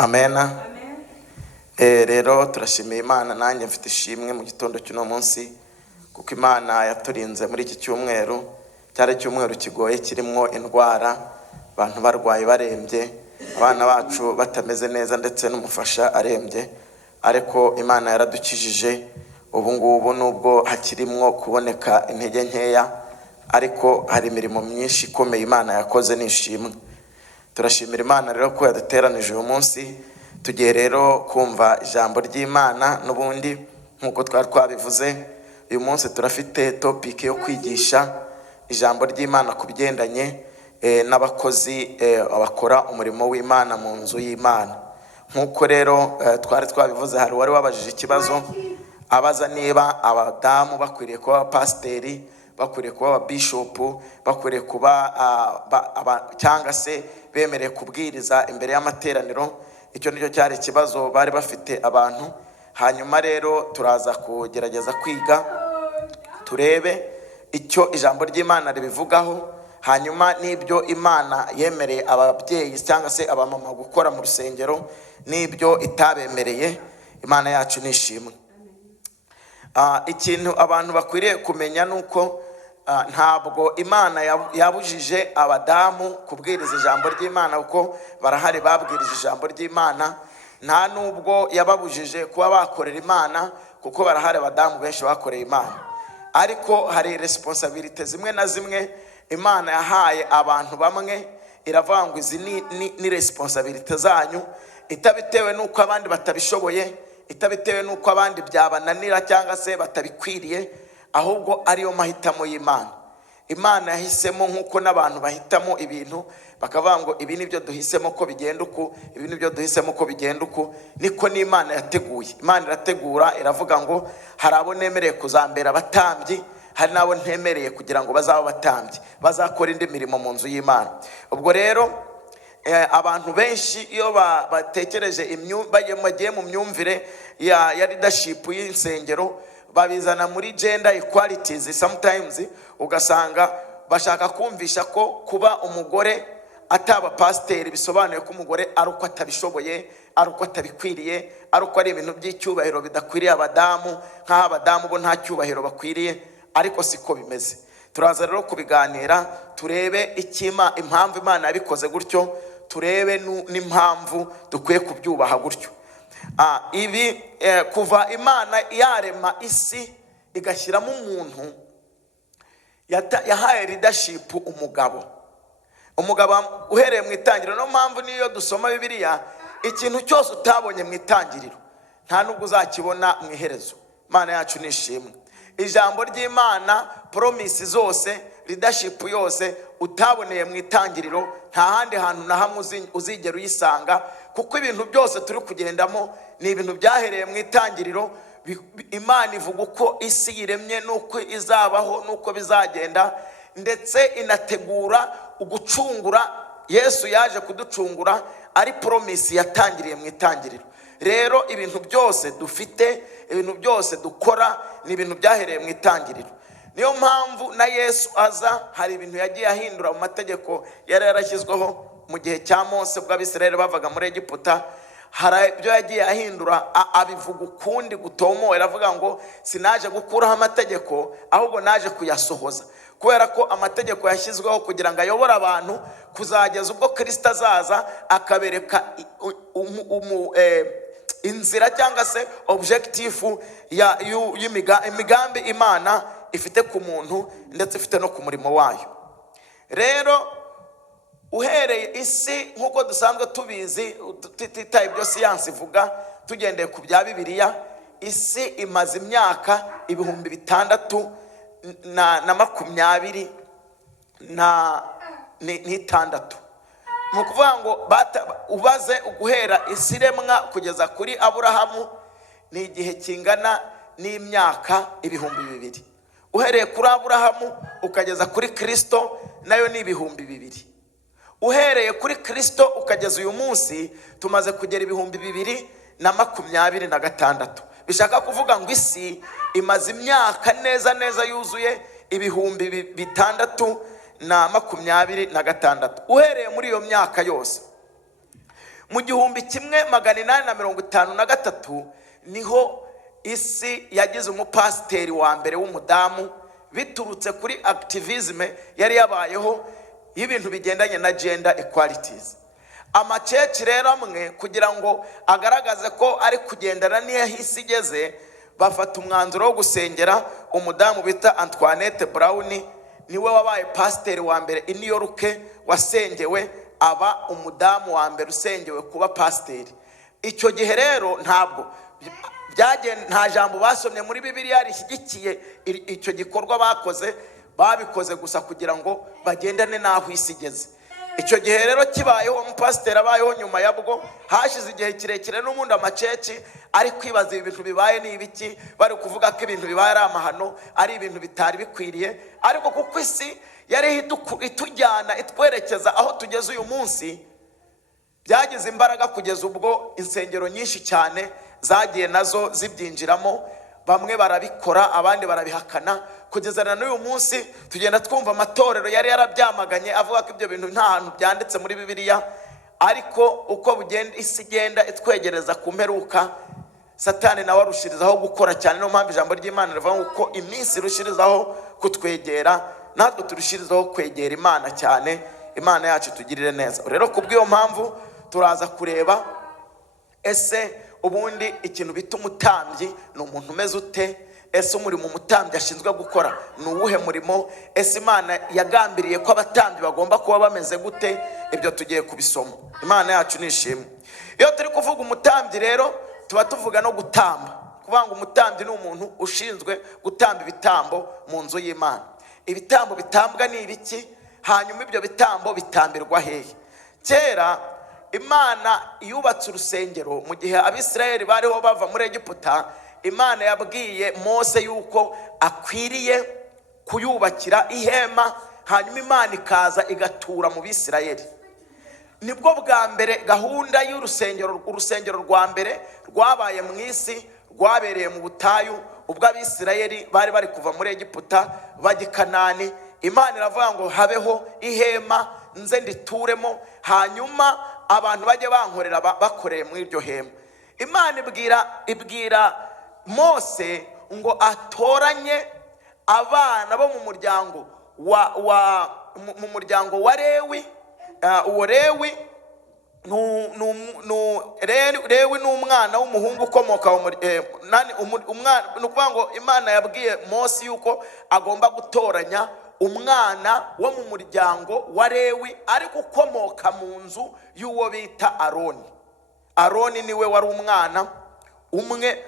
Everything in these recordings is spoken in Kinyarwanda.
Amena. Rero turashimiye Imana, nanjye mfite ishimwe mu gitondo cy'uno munsi kuko Imana yaturinze muri iki cyumweru. Cyari cyumweru kigoye, kirimo indwara, abantu barwaye barembye, abana bacu batameze neza ndetse n'umufasha arembye, ariko Imana yaradukijije. Ubu ngubu nubwo hakirimo kuboneka intege nkeya, ariko hari imirimo myinshi ikomeye Imana yakoze n'ishimwe. Turashimira Imana rero ko yaduteranije uyu munsi. Tugiye rero kumva ijambo ry'Imana. N'ubundi nkuko twari twabivuze, uyu munsi turafite topic yo kwigisha ijambo ry'Imana ku bigendanye n'abakozi bakora umurimo w'Imana mu nzu y'Imana. Nkuko rero twari twabivuze, hari wari wabajije ikibazo abaza niba abadamu bakwiriye kuba abapasiteri, bakwiriye kuba ababishopu, bakwiriye kuba cyangwa se bemereye kubwiriza imbere y'amateraniro. Icyo nicyo cyari ikibazo bari bafite abantu. Hanyuma rero turaza kugerageza kwiga turebe icyo ijambo ry'Imana ribivugaho, hanyuma n'ibyo Imana yemereye ababyeyi cyangwa se abamama gukora mu rusengero n'ibyo itabemereye. Imana yacu nishimwe. Ikintu abantu bakwiriye kumenya nuko ntabwo Imana yabujije abadamu kubwiriza ijambo ry'Imana, kuko barahari babwirije ijambo ry'Imana. Nta nubwo yababujije kuba bakorera Imana, kuko barahari abadamu benshi bakoreye Imana. Ariko hari responsibility zimwe na zimwe Imana yahaye abantu bamwe, iravuga ngo izi ni responsibility zanyu, itabitewe nuko abandi batabishoboye, itabitewe nuko abandi byabananira cyangwa se batabikwiriye, ahubwo ariyo mahitamo y'Imana. Imana yahisemo nkuko n'abantu bahitamo ibintu bakavuga ngo ibi nibyo duhisemo ko bigenda uku, ibi nibyo duhisemo ko bigenda uku, niko n'Imana yateguye. Imana irategura, iravuga ngo hari abo nemereye kuzambera abatambyi, hari n'abo ntemereye kugira ngo bazaba abatambyi, bazakora indi mirimo mu nzu y'Imana. Ubwo rero abantu benshi iyo batekereje bagiye mu myumvire ya leadership y'insengero, babizana muri gender equalities. Sometimes ugasanga bashaka kumvisha ko kuba umugore ataba pasiteri bisobanuye ko umugore ari uko atabishoboye, ari uko atabikwiriye, ari uko ari ibintu by'icyubahiro bidakwiriye abadamu, nk'aho abadamu bo nta cyubahiro bakwiriye. Ariko siko bimeze. Turaza rero kubiganira, turebe impamvu Imana yabikoze gutyo, turebe n'impamvu dukwiye kubyubaha gutyo. Ibi kuva Imana yarema isi igashyiramo umuntu, yahaye leadership umugabo uhereye mu itangiriro. No mpamvu niyo dusoma Bibiliya, ikintu cyose utabonye mu itangiriro nta nubwo uzakibona mu iherezo. Imana yacu nishimwe. Ijambo ry'Imana, promise zose, leadership yose utaboneye mu itangiriro, nta handi hantu na hamwe uzigera uyisanga, kuko ibintu byose turi kugendamo ni ibintu byahereye mu itangiriro. Imana ivuga uko isi yiremye, nuko izabaho, nuko bizagenda, ndetse inategura ugucungura. Yesu yaje kuducungura, ari promise yatangiriye mu itangiriro. Rero ibintu byose dufite, ibintu byose dukora ni ibintu byahereye mu itangiriro. Niyo mpamvu na Yesu aza, hari ibintu yagiye ahindura mu mategeko yari yarashyizweho mu gihe cya Mose ubwo Abisirayeli bavaga muri Egiputa. Hari ibyo yagiye ahindura, abivuga ukundi gutomoye, aravuga ngo sinaje gukuraho amategeko, ahubwo naje kuyasohoza. Kubera ko amategeko yashyizweho kugira ngo ayobore abantu kuzageza ubwo Kristo azaza akabereka inzira cyangwa se objective imigambi Imana ifite ku muntu ndetse ifite no ku murimo wayo. Rero uhereye isi nk'uko dusanzwe tubizi, tutitaye ibyo siyansi ivuga, tugendeye ku bya Bibiliya, isi imaze imyaka 626. Mu kuvuga ngo ubaze guhera isi remwa kugeza kuri Aburahamu ni igihe kingana n'imyaka 2000. Uhereye kuri Aburahamu ukageza kuri Kristo nayo ni 2000. Uhereye kuri Kristo ukageza uyu munsi tumaze kugera 2026. Bishaka kuvuga ngo isi imaze imyaka neza yuzuye 626. Uhereye muri iyo myaka yose, Mu 1853 niho isi yagize umupasiteri wa mbere w'umudamu, biturutse kuri activisme yari yabayeho y'ibintu bigendanye na gender equalities. Amaceci rero amwe kugira ngo agaragaze ko ari kugendana n'iyo isi igeze, bafata umwanzuro wo gusengera umudamu bita Antoinette Brown. Niwe wabaye pasiteri wa mbere i New York wasengewe, aba umudamu wa mbere usengewe kuba pasiteri. Icyo gihe rero ntabwo nta jambo basomye muri Bibiliya rishyigikiye icyo gikorwa bakoze, babikoze gusa kugira ngo bagendane n'aho isi igeze. Icyo gihe rero kibayeho, umupasiteri abayeho nyuma yabwo hashize igihe kirekire, n'ubundi amaceci ari kwibaza ibintu bibaye ni ibiki, bari kuvuga ko ibintu bibaye ari amahano, ari ibintu bitari bikwiriye. Ariko kuko isi yari itujyana itwerekeza aho tugeze uyu munsi, byagize imbaraga kugeza ubwo insengero nyinshi cyane zagiye nazo zibyinjiramo. Bamwe barabikora, abandi barabihakana, kugeza na n'uyu munsi tugenda twumva amatorero yari yarabyamaganye avuga ko ibyo bintu nta hantu byanditse muri Bibiliya. Ariko uko bugenda isi igenda itwegereza ku mperuka, Satani nawe arushirizaho gukora cyane. Niyo mpamvu ijambo ry'Imana rivuga ko iminsi irushirizaho kutwegera, natwe turushirizaho kwegera Imana cyane. Imana yacu tugirire neza. Rero kubw'iyo mpamvu turaza kureba ese ubundi ikintu bita umutambyi ni umuntu umeze ute? Ese umurimo umutambyi ashinzwe gukora ni uwuhe murimo? Ese Imana yagambiriye ko abatambyi bagomba kuba bameze gute? Ibyo tugiye kubisoma. Imana yacu nishimwe. Iyo turi kuvuga umutambyi rero tuba tuvuga no gutamba. Kuvuga ngo umutambyi ni umuntu ushinzwe gutamba ibitambo mu nzu y'Imana. Ibitambo bitambwa ni ibiki? Hanyuma ibyo bitambo bitambirwa hehe? Kera Imana yubatse urusengero mu gihe Abisirayeli bariho bava muri Egiputa. Imana yabwiye Mose yuko akwiriye kuyubakira ihema, hanyuma Imana ikaza igatura mu Bisirayeli. Nibwo bwa mbere gahunda y'urusengero, urusengero rwa mbere rwabaye mu isi, rwabereye mu butayu ubwo Abisirayeli bari bari kuva muri Egiputa bajya i Kanani. Imana iravuga ngo habeho ihema nze ndituremo, hanyuma abantu bajye bankorera bakoreye muri iryo hema. Imana ibwira Mose ngo atoranye abana bo mu muryango wa Lewi. Uwo Lewi Lewi ni umwana w'umuhungu ukomoka ni ukuvuga ngo Imana yabwiye Mose yuko agomba gutoranya umwana wo mu muryango wa Lewi ariko ukomoka mu nzu y'uwo bita Aroni. Aroni niwe wari umwana umwe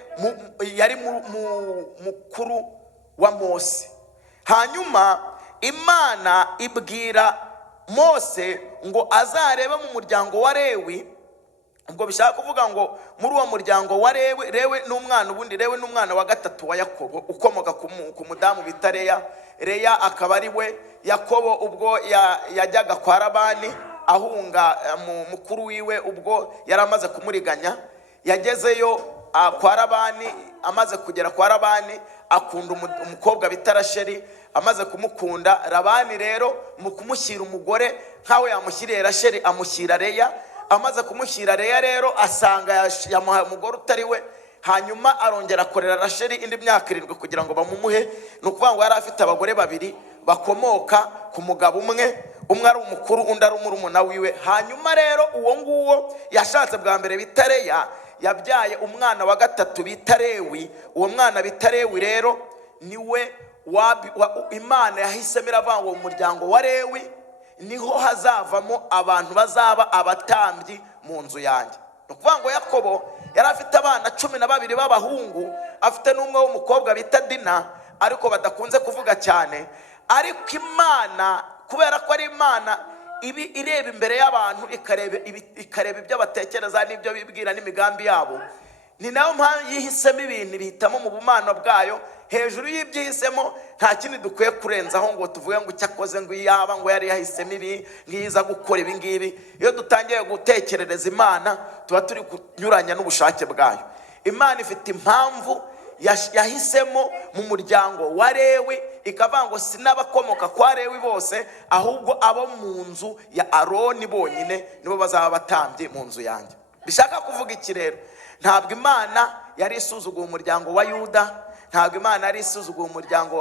yari mukuru wa Mose. Hanyuma Imana ibwira Mose ngo azarebe mu muryango wa Lewi. Ubwo bishaka kuvuga ngo muri uwo muryango wa Lewi, Lewi n'umwana, ubundi Lewi n'umwana wa gatatu wa Yakobo ukomoka ku mudamu bita Leya. Leya akaba ari we Yakobo ubwo yajyaga kwa Labani ahunga mukuru wiwe, ubwo yaramaze kumuriganya. Yagezeyo kwa Labani, amaze kugera kwa Labani akunda umukobwa bita Rasheli. Amaze kumukunda, Labani rero mu kumushyira umugore nkawe yamushyiriye Rasheli amushyira Leya. Amaze kumushyira Leya rero asanga yamuhaye umugore utari we. Hanyuma arongera akorera Rasheli indi myaka 7 kugira ngo bamumuhe. Ni ukuvuga ngo yari afite abagore babiri bakomoka ku mugabo umwe ari umukuru undi ari umurumuna wiwe. Hanyuma rero uwo nguwo yashatse bwa mbere bita Leya yabyaye umwana wa gatatu bita Lewi. Uwo mwana bita Lewi rero niwe Imana yahisemo iravuga ngo umuryango wa Lewi niho hazavamo abantu bazaba abatambyi mu nzu yanjye. Ni ukuvuga ngo Yakobo yari afite abana 12 b'abahungu, afite n'umwe w'umukobwa bita Dina, ariko badakunze kuvuga cyane. Ariko Imana kubera ko ari Imana ireba imbere y'abantu ikareba ibyo batekereza n'ibyo bibwira n'imigambi yabo, ni nayo mpamvu yihisemo ibintu bihitamo mu bumana bwayo. Hejuru y'ibyihisemo nta kindi dukwiye kurenzaho ngo tuvuge ngo cyakoze ngo yaba ngo yari yahisemo ibi ngiza gukora ibi ngibi. Iyo dutangiye gutekerereza Imana tuba turi kunyuranya n'ubushake bwayo. Imana ifite impamvu yahisemo mu muryango wa Lewi, ikavuga ngo sinabakomoka kwa Lewi bose, ahubwo abo mu nzu ya Aroni bonyine nibo bazaba batambye mu nzu yanjye. Bishaka kuvuga iki rero? Ntabwo Imana yari isuzuguye umuryango wa Yuda, ntabwo Imana yari isuzuguye umuryango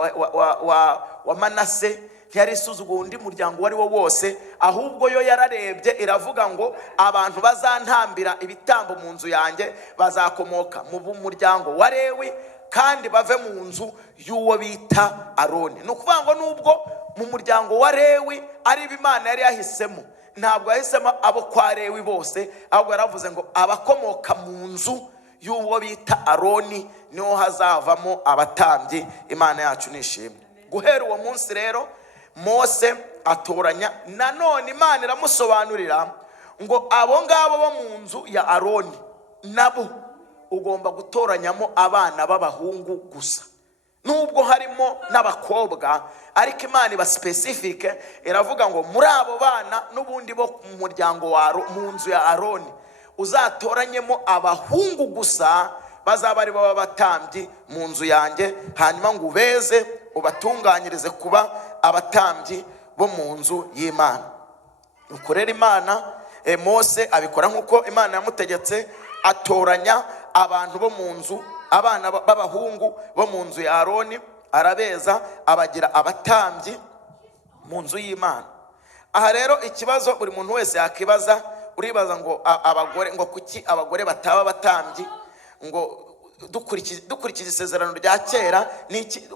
wa Manase, yari isuzuguye undi muryango wari wo wose, ahubwo yo yararebye iravuga ngo abantu bazantambira ibitambo mu nzu yanjye bazakomoka mu muryango wa Lewi kandi bave mu nzu y'uwo bita Aroni. Ni ukuvuga ngo nubwo mu muryango wa Lewi ari Imana yari yahisemo, ntabwo yahisemo abo kwa Lewi bose, ahubwo yaravuze ngo abakomoka mu nzu y'uwo bita Aroni niho hazavamo abatambyi. Imana yacu nishimwe. Guhera uwo munsi rero Mose atoranya, nanone Imana iramusobanurira ngo abo ngabo bo mu nzu ya Aroni nabo ugomba gutoranyamo abana b'abahungu gusa, nubwo harimo n'abakobwa, ariko Imana iba specific, iravuga ngo muri abo bana n'ubundi bo mu muryango mu nzu ya Aroni uzatoranyemo abahungu gusa, bazaba ari bo batambyi mu nzu yanjye, hanyuma ngo ubeze ubatunganyirize kuba abatambyi bo mu nzu y'Imana. Ukorera Imana, Mose abikora nk'uko Imana yamutegetse, atoranya abantu bo mu nzu, abana b'abahungu bo mu nzu ya Aroni, arabeza abagira abatambyi mu nzu y'Imana. Aha rero ikibazo buri muntu wese yakibaza, uribaza ngo abagore, ngo kuki abagore bataba abatambyi? Ngo dukurikije isezerano rya kera, niki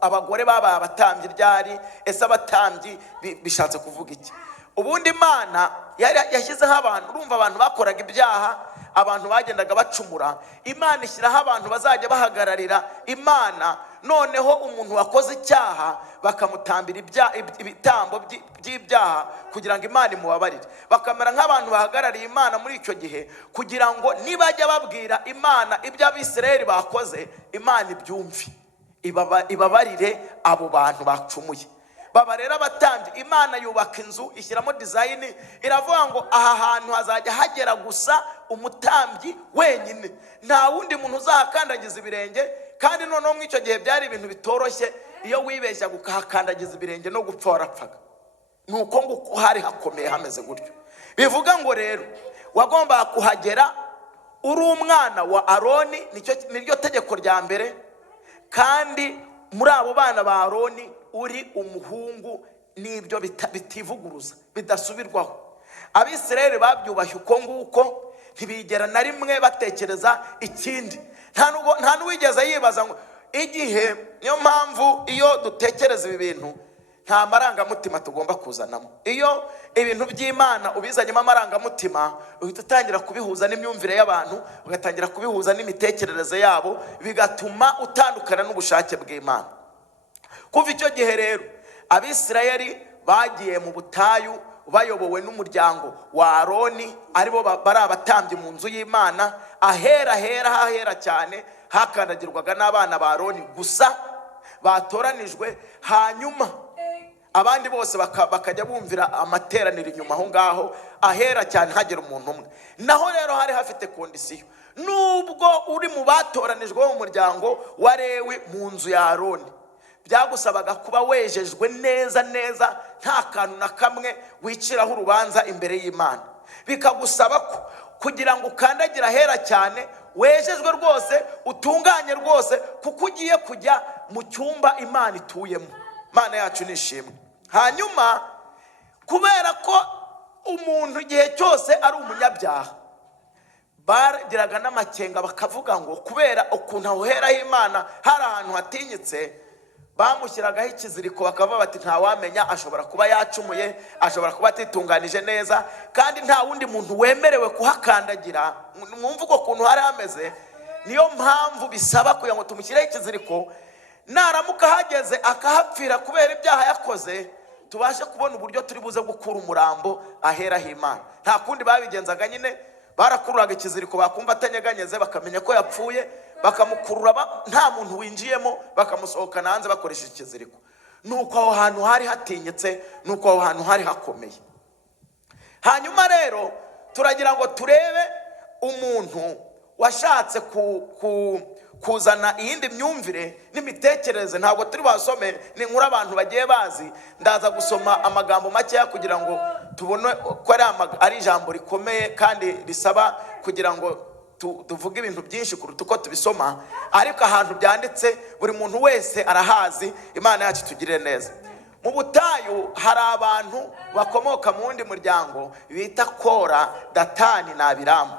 abagore babaye abatambyi ryari? Ese abatambyi bishatse kuvuga iki? Ubundi Imana yashyizeho abantu, urumva abantu bakoraga ibyaha, abantu bagendaga bacumura, Imana ishyiraho abantu bazajya bahagararira Imana. Noneho umuntu wakoze icyaha bakamutambira ibitambo by'ibyaha kugira ngo Imana imubabarire, bakamera nk'abantu bahagarariye Imana muri icyo gihe, kugira ngo nibajya babwira Imana ibyo Abisirayeli bakoze, Imana ibyumve ibabarire abo bantu bacumuye. Baba rero abatambyi. Imana yubaka inzu, ishyiramo design, iravuga ngo aha hantu hazajya hagera gusa umutambyi wenyine, nta wundi muntu uzahakandagiza ibirenge. Kandi noneho mu icyo gihe byari ibintu bitoroshye, iyo wibeshya gukahakandagiza ibirenge no gupfa warapfaga. Nuko nguko hari hakomeye hameze gutyo. Bivuga ngo rero wagombaga kuhagera uri umwana wa Aroni, niryo tegeko rya mbere. Kandi muri abo bana ba Aroni uri umuhungu, nibyo bitivuguruza, bidasubirwaho. Abisirayeli babyubashye uko nguko, ntibigera na rimwe batekereza ikindi. Nta n'uwigeze yibaza ngo igihe. Niyo mpamvu iyo dutekereza ibi bintu nta marangamutima tugomba kuzanamo. Iyo ibintu by'Imana ubizanyemo amarangamutima, uhita utangira kubihuza n'imyumvire y'abantu, ugatangira kubihuza n'imitekerereze yabo, bigatuma utandukana n'ubushake bw'Imana. Kuva icyo gihe rero Abisirayeli bagiye mu butayu bayobowe n'umuryango wa Aroni, aribo bari abatambyi mu nzu y'Imana. Ahera cyane hakandagirwaga n'abana ba Aroni gusa batoranijwe, hanyuma abandi bose bakajya bumvira amateraniro inyuma aho ngaho. Ahera cyane hagera umuntu umwe. Naho rero hari hafite kondisiyo, nubwo uri mu batoranijwe bo mu muryango wa Lewi mu nzu ya Aroni, byagusabaga kuba wejejwe neza, nta kantu na kamwe wiciraho urubanza imbere y'Imana. Bikagusaba ko kugira ngo ukandagira ahera cyane, wejejwe rwose, utunganye rwose, kuko ugiye kujya mu cyumba Imana ituyemo. Imana yacu nishimwe. Hanyuma kubera ko umuntu igihe cyose ari umunyabyaha, bagiraga n'amakenga, bakavuga ngo kubera ukuntu aho hera h'Imana hari ahantu hatinyitse, bamushyiragaho ikiziriko, bakavuga bati ntawamenya, ashobora kuba yacumuye, ashobora kuba atitunganije neza, kandi nta wundi muntu wemerewe kuhakandagira. Mwumva uko kuntu hari hameze. Niyo mpamvu bisaba kugira ngo tumushyireho ikiziriko, naramuka hageze akahapfira kubera ibyaha yakoze, tubashe kubona uburyo turi buze gukura umurambo ahera h'Imana. Nta kundi babigenzaga nyine, barakururaga ikiziriko, bakumva atanyeganyeze, bakamenya ko yapfuye, bakamukurura nta muntu winjiyemo, bakamusohokana hanze bakoresheje ikiziriko. Nuko aho hantu hari hatinyitse, nuko aho hantu hari hakomeye. Hanyuma rero turagira ngo turebe umuntu washatse kuzana iyindi myumvire n'imitekerereze. Ntabwo turi basome ni inkuru abantu bagiye bazi, ndaza gusoma amagambo makeya kugira ngo tubone ko ari ijambo rikomeye kandi risaba kugira ngo tuvuge ibintu byinshi kuruta uko tubisoma, ariko ahantu byanditse buri muntu wese arahazi. Imana yacu tugirire neza. Mu butayu hari abantu bakomoka mu wundi muryango bita Kora, Datani na Abiramu.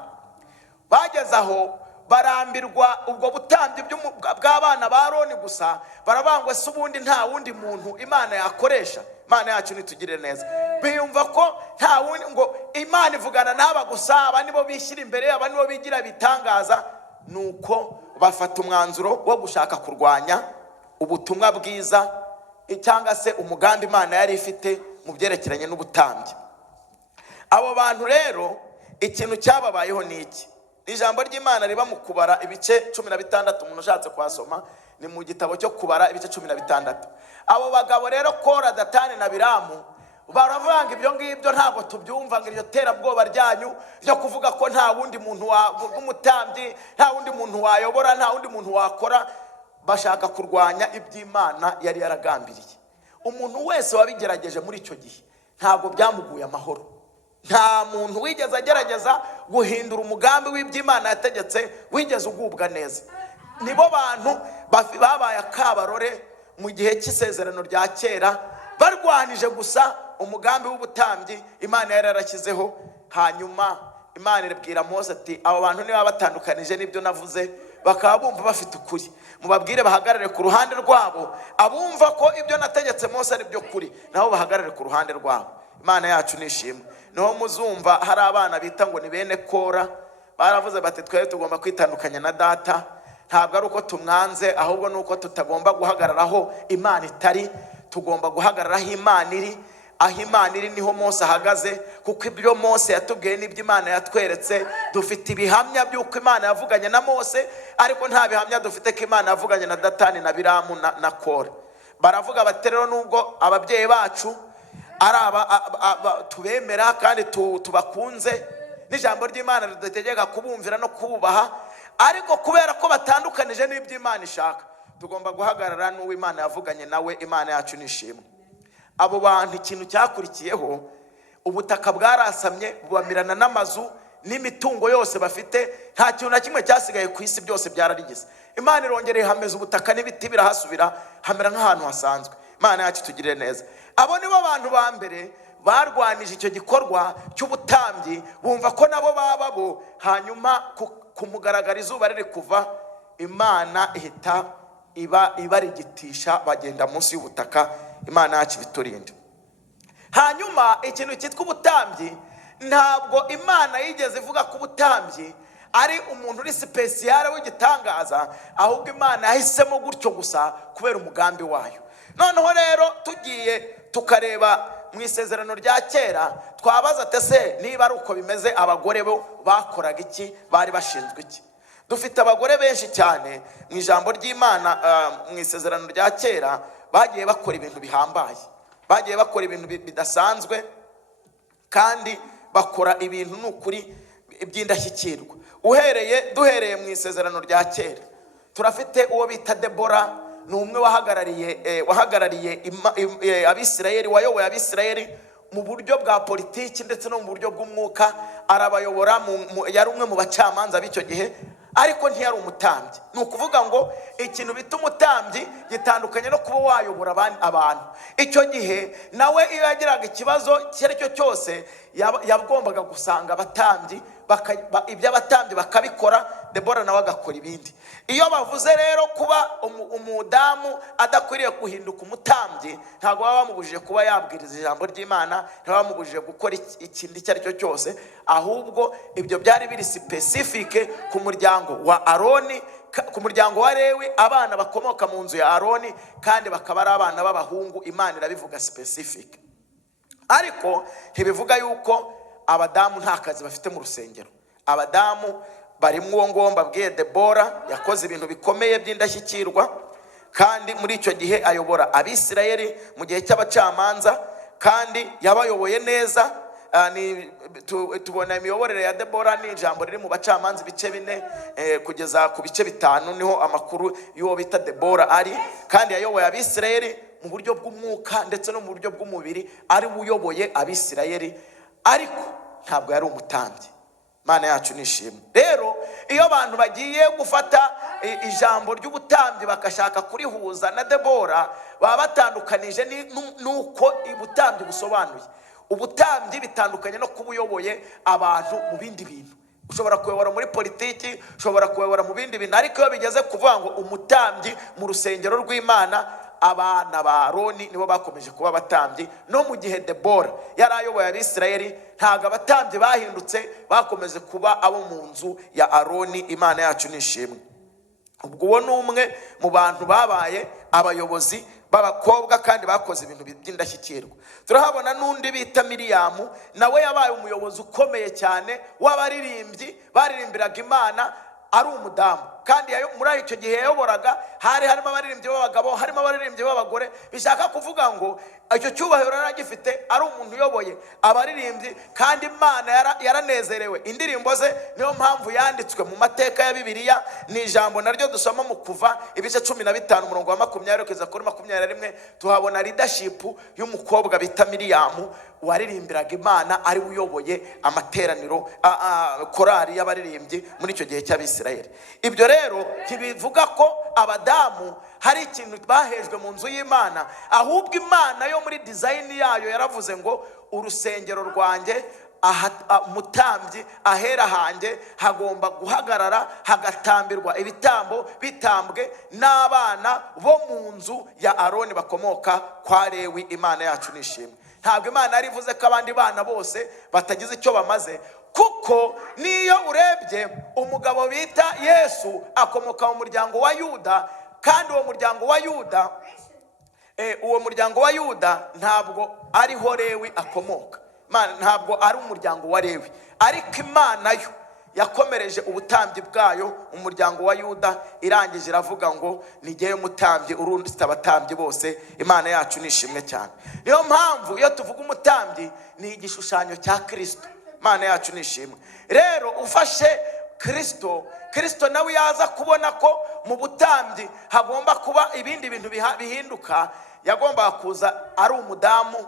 Bageze aho barambirwa ubwo butambyi bw'abana ba Aroni gusa, barabangwa se ubundi nta wundi muntu Imana yakoresha. Imana yacu nitugirire neza. Biyumva ko nta wundi, ngo Imana ivugana n'aba gusa, aba nibo bishyira imbere, aba nibo bigira bitangaza. Nuko bafata umwanzuro wo gushaka kurwanya ubutumwa bwiza cyangwa se umugambi Imana yari ifite mu byerekeranye n'ubutambyi. Abo bantu rero ikintu cyababayeho ni iki? Ijambo ry'Imana riba mu Kubara ibice 16. Umuntu ushatse kwasoma ni mu gitabo cyo Kubara ibice 16. Abo bagabo rero Kora, Datani na Abiramu baravanga ibyo ngibyo, ntabwo tubyumva ngo iryo terabwoba ryanyu ryo kuvuga ko nta wundi muntu w'umutambyi, nta wundi muntu wayobora, nta wundi muntu wakora. Bashaka kurwanya iby'Imana yari yaragambiriye. Umuntu wese wabigerageje muri icyo gihe ntabwo byamuguye amahoro. Nta muntu wigeze agerageza guhindura umugambi w'iby'Imana yategetse wigeze ugubwa neza. Nibo bantu babaye akabarore mu gihe cy'isezerano rya kera, barwanije gusa umugambi w'ubutambyi Imana yari yarashyizeho. Hanyuma Imana irabwira Mose ati, abo bantu niba batandukanije n'ibyo navuze, bakaba bumva bafite ukuri, mubabwire bahagarare ku ruhande rwabo. Abumva ko ibyo nategetse Mose ari byo kuri, nabo bahagarare ku ruhande rwabo. Imana yacu nishimwe. Niho muzumva hari abana bita ngo ni bene Kora, baravuze bati twere tugomba kwitandukanya na data. Ntabwo ari uko tumwanze, ahubwo nuko tutagomba guhagararaho Imana itari, tugomba guhagararaho Imana iri. Aho Imana iri niho Mose ahagaze, kuko ibyo Mose yatubwiye n'ibyo Imana yatweretse. Dufite ibihamya by'uko Imana yavuganye na Mose, ariko nta bihamya dufite ko Imana yavuganye na Datani na Abiramu na Kora. Baravuga bati rero nubwo ababyeyi bacu ari tubemera kandi tubakunze, n'ijambo ry'Imana ridutegeka kubumvira no kububaha, ariko kubera ko batandukanije n'ibyo Imana ishaka, tugomba guhagarara n'uwo Imana yavuganye nawe. Imana yacu nishimwe. Abo bantu ikintu cyakurikiyeho, ubutaka bwarasamye bubamirana n'amazu n'imitungo yose bafite, nta kintu na kimwe cyasigaye ku isi, byose byararigize. Imana irongereye hameza ubutaka n'ibiti birahasubira, hamera nk'ahantu hasanzwe. Imana yacu tugirire neza. Abo nibo bantu ba mbere barwanije icyo gikorwa cy'ubutambyi, bumva ko nabo bababo. Hanyuma kumugaragara izuba riri kuva, Imana ihita ibarigitisha, bagenda munsi y'ubutaka. Imana yacu biturinde. Hanyuma ikintu cyitwa ubutambyi, ntabwo Imana yigeze ivuga ko ubutambyi ari umuntu uri special w'igitangaza, ahubwo Imana yahisemo gutyo gusa kubera umugambi wayo. Noneho rero tugiye tukareba mu isezerano rya kera, twabaza tese niba ari uko bimeze, abagore bo bakoraga iki, bari bashinzwe iki? Dufite abagore benshi cyane mu ijambo ry'Imana. Mu isezerano rya kera bagiye bakora ibintu bihambaye, bagiye bakora ibintu bidasanzwe, kandi bakora ibintu n'ukuri by'indashyikirwa. Duhereye mu isezerano rya kera, turafite uwo bita Debora. Ni umwe wahagarariye Abisirayeli, wayoboye Abisirayeli mu buryo bwa politiki ndetse no mu buryo bw'umwuka. Arabayobora, yari umwe mu bacamanza b'icyo gihe, ariko ntiyari umutambyi. Ni ukuvuga ngo ikintu bita umutambyi gitandukanye no kuba wayobora abantu. Icyo gihe nawe iyo yagiraga ikibazo icyo ari cyo cyose, yagombaga gusanga abatambyi, ibyo abatambyi bakabikora, Debora nawe agakora ibindi. Iyo bavuze rero kuba umudamu adakwiriye guhinduka umutambyi, ntabwo baba bamubujije kuba yabwiriza ijambo ry'Imana, ntibaba bamubujije gukora ikindi icyo ari cyo cyose, ahubwo ibyo byari biri specific ku muryango wa Aroni, ku muryango wa Lewi, abana bakomoka mu nzu ya Aroni, kandi bakaba ari abana b'abahungu. Imana irabivuga specific, ariko ntibivuga yuko abadamu nta kazi bafite mu rusengero. Abadamu barimo uwo ngomba mbabwiye, Debora yakoze ibintu bikomeye by'indashyikirwa, kandi muri icyo gihe ayobora Abisirayeli mu gihe cy'abacamanza, kandi yabayoboye neza. tubona imiyoborere ya Debora ni ijambo riri mu Bacamanza ibice 4 kugeza ku bice 5, niho amakuru y'uwo bita Debora ari, kandi yayoboye Abisirayeli mu buryo bw'umwuka ndetse no mu buryo bw'umubiri, ari uyoboye Abisirayeli, ariko ntabwo yari umutambyi. Mana yacu nishimwe. Rero iyo abantu bagiye gufata ijambo ry'ubutambyi bakashaka kurihuza na Debora, baba batandukanije nuko ubutambyi busobanuye. Ubutambyi bitandukanye no kuba uyoboye abantu mu bindi bintu. Ushobora kuyobora muri politiki, ushobora kuyobora mu bindi bintu, ariko iyo bigeze kuvuga ngo umutambyi mu rusengero rw'Imana, abana ba Aroni nibo bakomeje kuba abatambyi. No mu gihe Debora yari ayoboye Abisirayeli, ntago abatambyi bahindutse, bakomeje kuba abo mu nzu ya Aroni. Imana yacu nishimwe. Ubwo uwo ni umwe mu bantu babaye abayobozi b'abakobwa kandi bakoze ibintu by'indashyikirwa. Turahabona n'undi bita Miriyamu, nawe yabaye umuyobozi ukomeye cyane w'abaririmbyi baririmbiraga Imana, ari umudamu, kandi muri icyo gihe yayoboraga harimo abaririmbyi b'abagabo, harimo abaririmbyi b'abagore. Bishaka kuvuga ngo icyo cyubahiro yaragifite, ari umuntu uyoboye abaririmbyi, kandi Imana yaranezerewe indirimbo ze. Niyo mpamvu yanditswe mu mateka ya Bibiliya. Ni ijambo naryo dusoma mu Kuva ibice 15 umurongo wa 20 kugeza kuri 21, tuhabona leadership y'umukobwa bita Miriyamu waririmbiraga Imana, ari uyoboye amateraniro korari y'abaririmbyi muri icyo gihe cy'Abisirayeli. Ibyo rero ntibivuga ko abadamu hari ikintu bahejwe mu nzu y'Imana, ahubwo Imana yo muri design yayo yaravuze ngo urusengero rwanjye, umutambyi ahera hanjye hagomba guhagarara hagatambirwa ibitambo bitambwe n'abana bo mu nzu ya Aroni bakomoka kwa Lewi. Imana yacu nishimwe. Ntabwo Imana yari ivuze ko abandi bana bose batagize icyo bamaze, kuko niyo urebye umugabo bita Yesu akomoka mu muryango wa Yuda, kandi uwo muryango wa Yuda ntabwo ariho Lewi akomoka. Ntabwo ari umuryango wa Lewi, ariko Imana yo yakomereje ubutambyi bwayo umuryango wa Yuda, irangije iravuga ngo nigeye umutambyi urunditse abatambyi bose. Imana yacu nishimwe cyane. Niyo mpamvu iyo tuvuga umutambyi ni igishushanyo cya Kristo. Imana yacu nishimwe. Rero ufashe Kristo nawe yaza kubona ko mu butambyi hagomba kuba ibindi bintu bihinduka, yagomba kuza ari umudamu.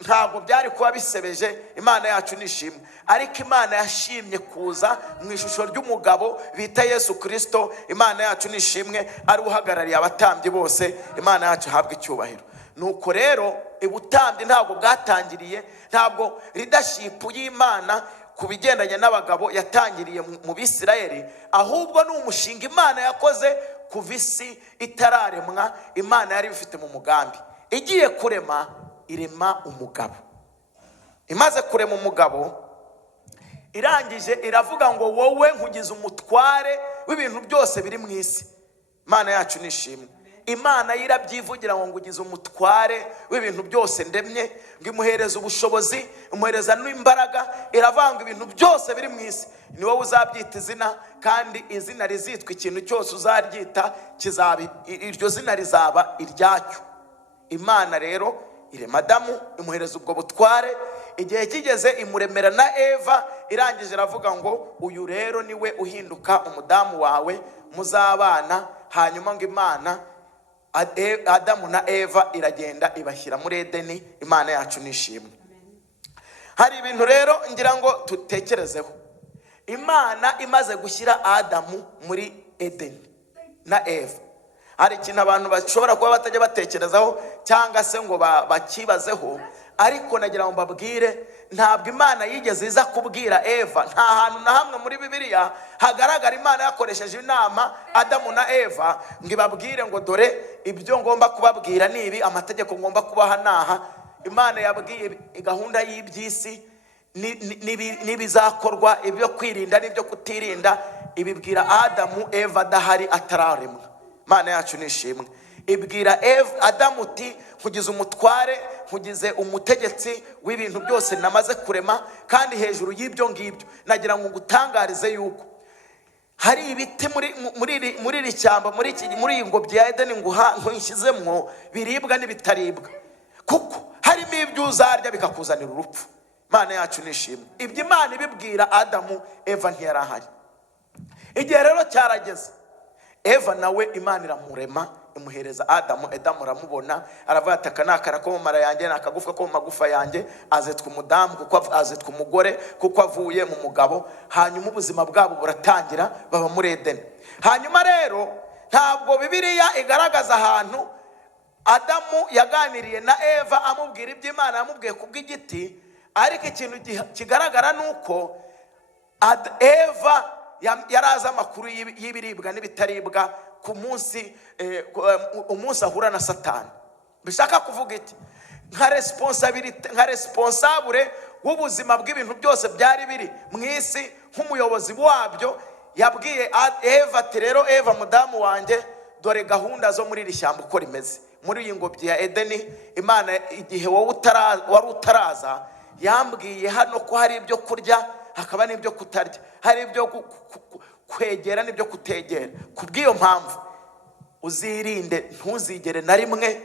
Ntabwo byari kuba bisebeje. Imana yacu nishimwe. Ariko Imana yashimye kuza mu ishusho ry'umugabo bita Yesu Kristo. Imana yacu nishimwe, ari uhagarariye abatambyi bose. Imana yacu habwe icyubahiro. Nuko rero ubutambyi ntabwo bwatangiriye, ntabwo leadership y'Imana ku bigendanye n'abagabo yatangiriye mu Bisirayeli, ahubwo ni umushinga Imana yakoze kuva isi itararemwa. Imana yari bifite mu mugambi, igiye kurema irema umugabo. Imaze kurema umugabo, irangije iravuga ngo wowe nkugize umutware w'ibintu byose biri mu isi. Imana yacu nishimwe. Imana yirabyivugira ngo ngugize umutware w'ibintu byose ndemye, ngo imuhereza ubushobozi, imuhereza n'imbaraga. Iravanga ibintu byose biri mu isi, ni wowe uzabyita izina, kandi izina rizitwa ikintu cyose uzaryita iryo zina rizaba iryacyo. Imana rero irema Adamu, imuhereza ubwo butware. Igihe kigeze imuremera na Eva, irangije iravuga ngo uyu rero niwe uhinduka umudamu wawe, muzabana. Hanyuma ngo Imana Adamu na Eva iragenda ibashyira muri Edeni. Imana yacu nishimwe. Hari ibintu rero ngira ngo tutekerezeho. Imana imaze gushyira Adamu muri Edeni na Eva, hari ikintu abantu bashobora kuba batajya batekerezaho cyangwa se ngo bakibazeho, ariko nagira ngo mbabwire, ntabwo Imana yigeze iza kubwira Eva. Nta hantu na hamwe muri Bibiliya hagaragara Imana yakoresheje inama Adamu na Eva ngo ibabwire ngo dore ibyo ngomba kubabwira ni ibi, amategeko ngomba kubaha naha. Imana yabwiye gahunda y'iby'isi n'ibizakorwa, ibyo kwirinda n'ibyo kutirinda, ibibwira Adamu Eva adahari, atararemwa. Imana yacu nishimwe. Ibwira Adamu uti nkugize umutware, nkugize umutegetsi w'ibintu byose namaze kurema, kandi hejuru y'ibyo ngibyo nagira ngo ngutangarize yuko hari ibiti muri iri cyamba, muri iyi ngobyi ya Edeni nkushyizemwo biribwa n'ibitaribwa, kuko harimo ibyo uzarya bikakuzanira urupfu. Imana yacu nishimwe. Ibyo Imana ibibwira Adamu, Eva ntiyari ahari. Igihe rero cyarageze, Eva nawe Imana iramurema, imuhereza Adamu. Adamu aramubona, aravuga ati aka ni akara ko mu mara yanjye, ni akagufwa ko mu magufa yanjye, azitwa umudamu kuko azitwa umugore kuko avuye mu mugabo. Hanyuma ubuzima bwabo buratangira, baba muri Edeni. Hanyuma rero ntabwo Bibiliya igaragaza ahantu Adamu yaganiriye na Eva amubwira ibyo Imana yamubwiye kubw'igiti, ariko ikintu kigaragara nuko Eva yarazi amakuru y'ibiribwa n'ibitaribwa ku munsi umunsi ahura na Satani. Bishaka kuvuga iki? Nka responsable w'ubuzima bw'ibintu byose byari biri mu isi, nk'umuyobozi wabyo, yabwiye Eva ati rero Eva mudamu wanjye, dore gahunda zo muri iri shyamba uko rimeze. Muri iyi ngobyi ya Edeni, Imana igihe wowe wari utaraza yambwiye hano ko hari ibyo kurya hakaba n'ibyo kutarya, hari ibyo kwegera n'ibyo kutegera. Kubw'iyo mpamvu uzirinde, ntuzigere na rimwe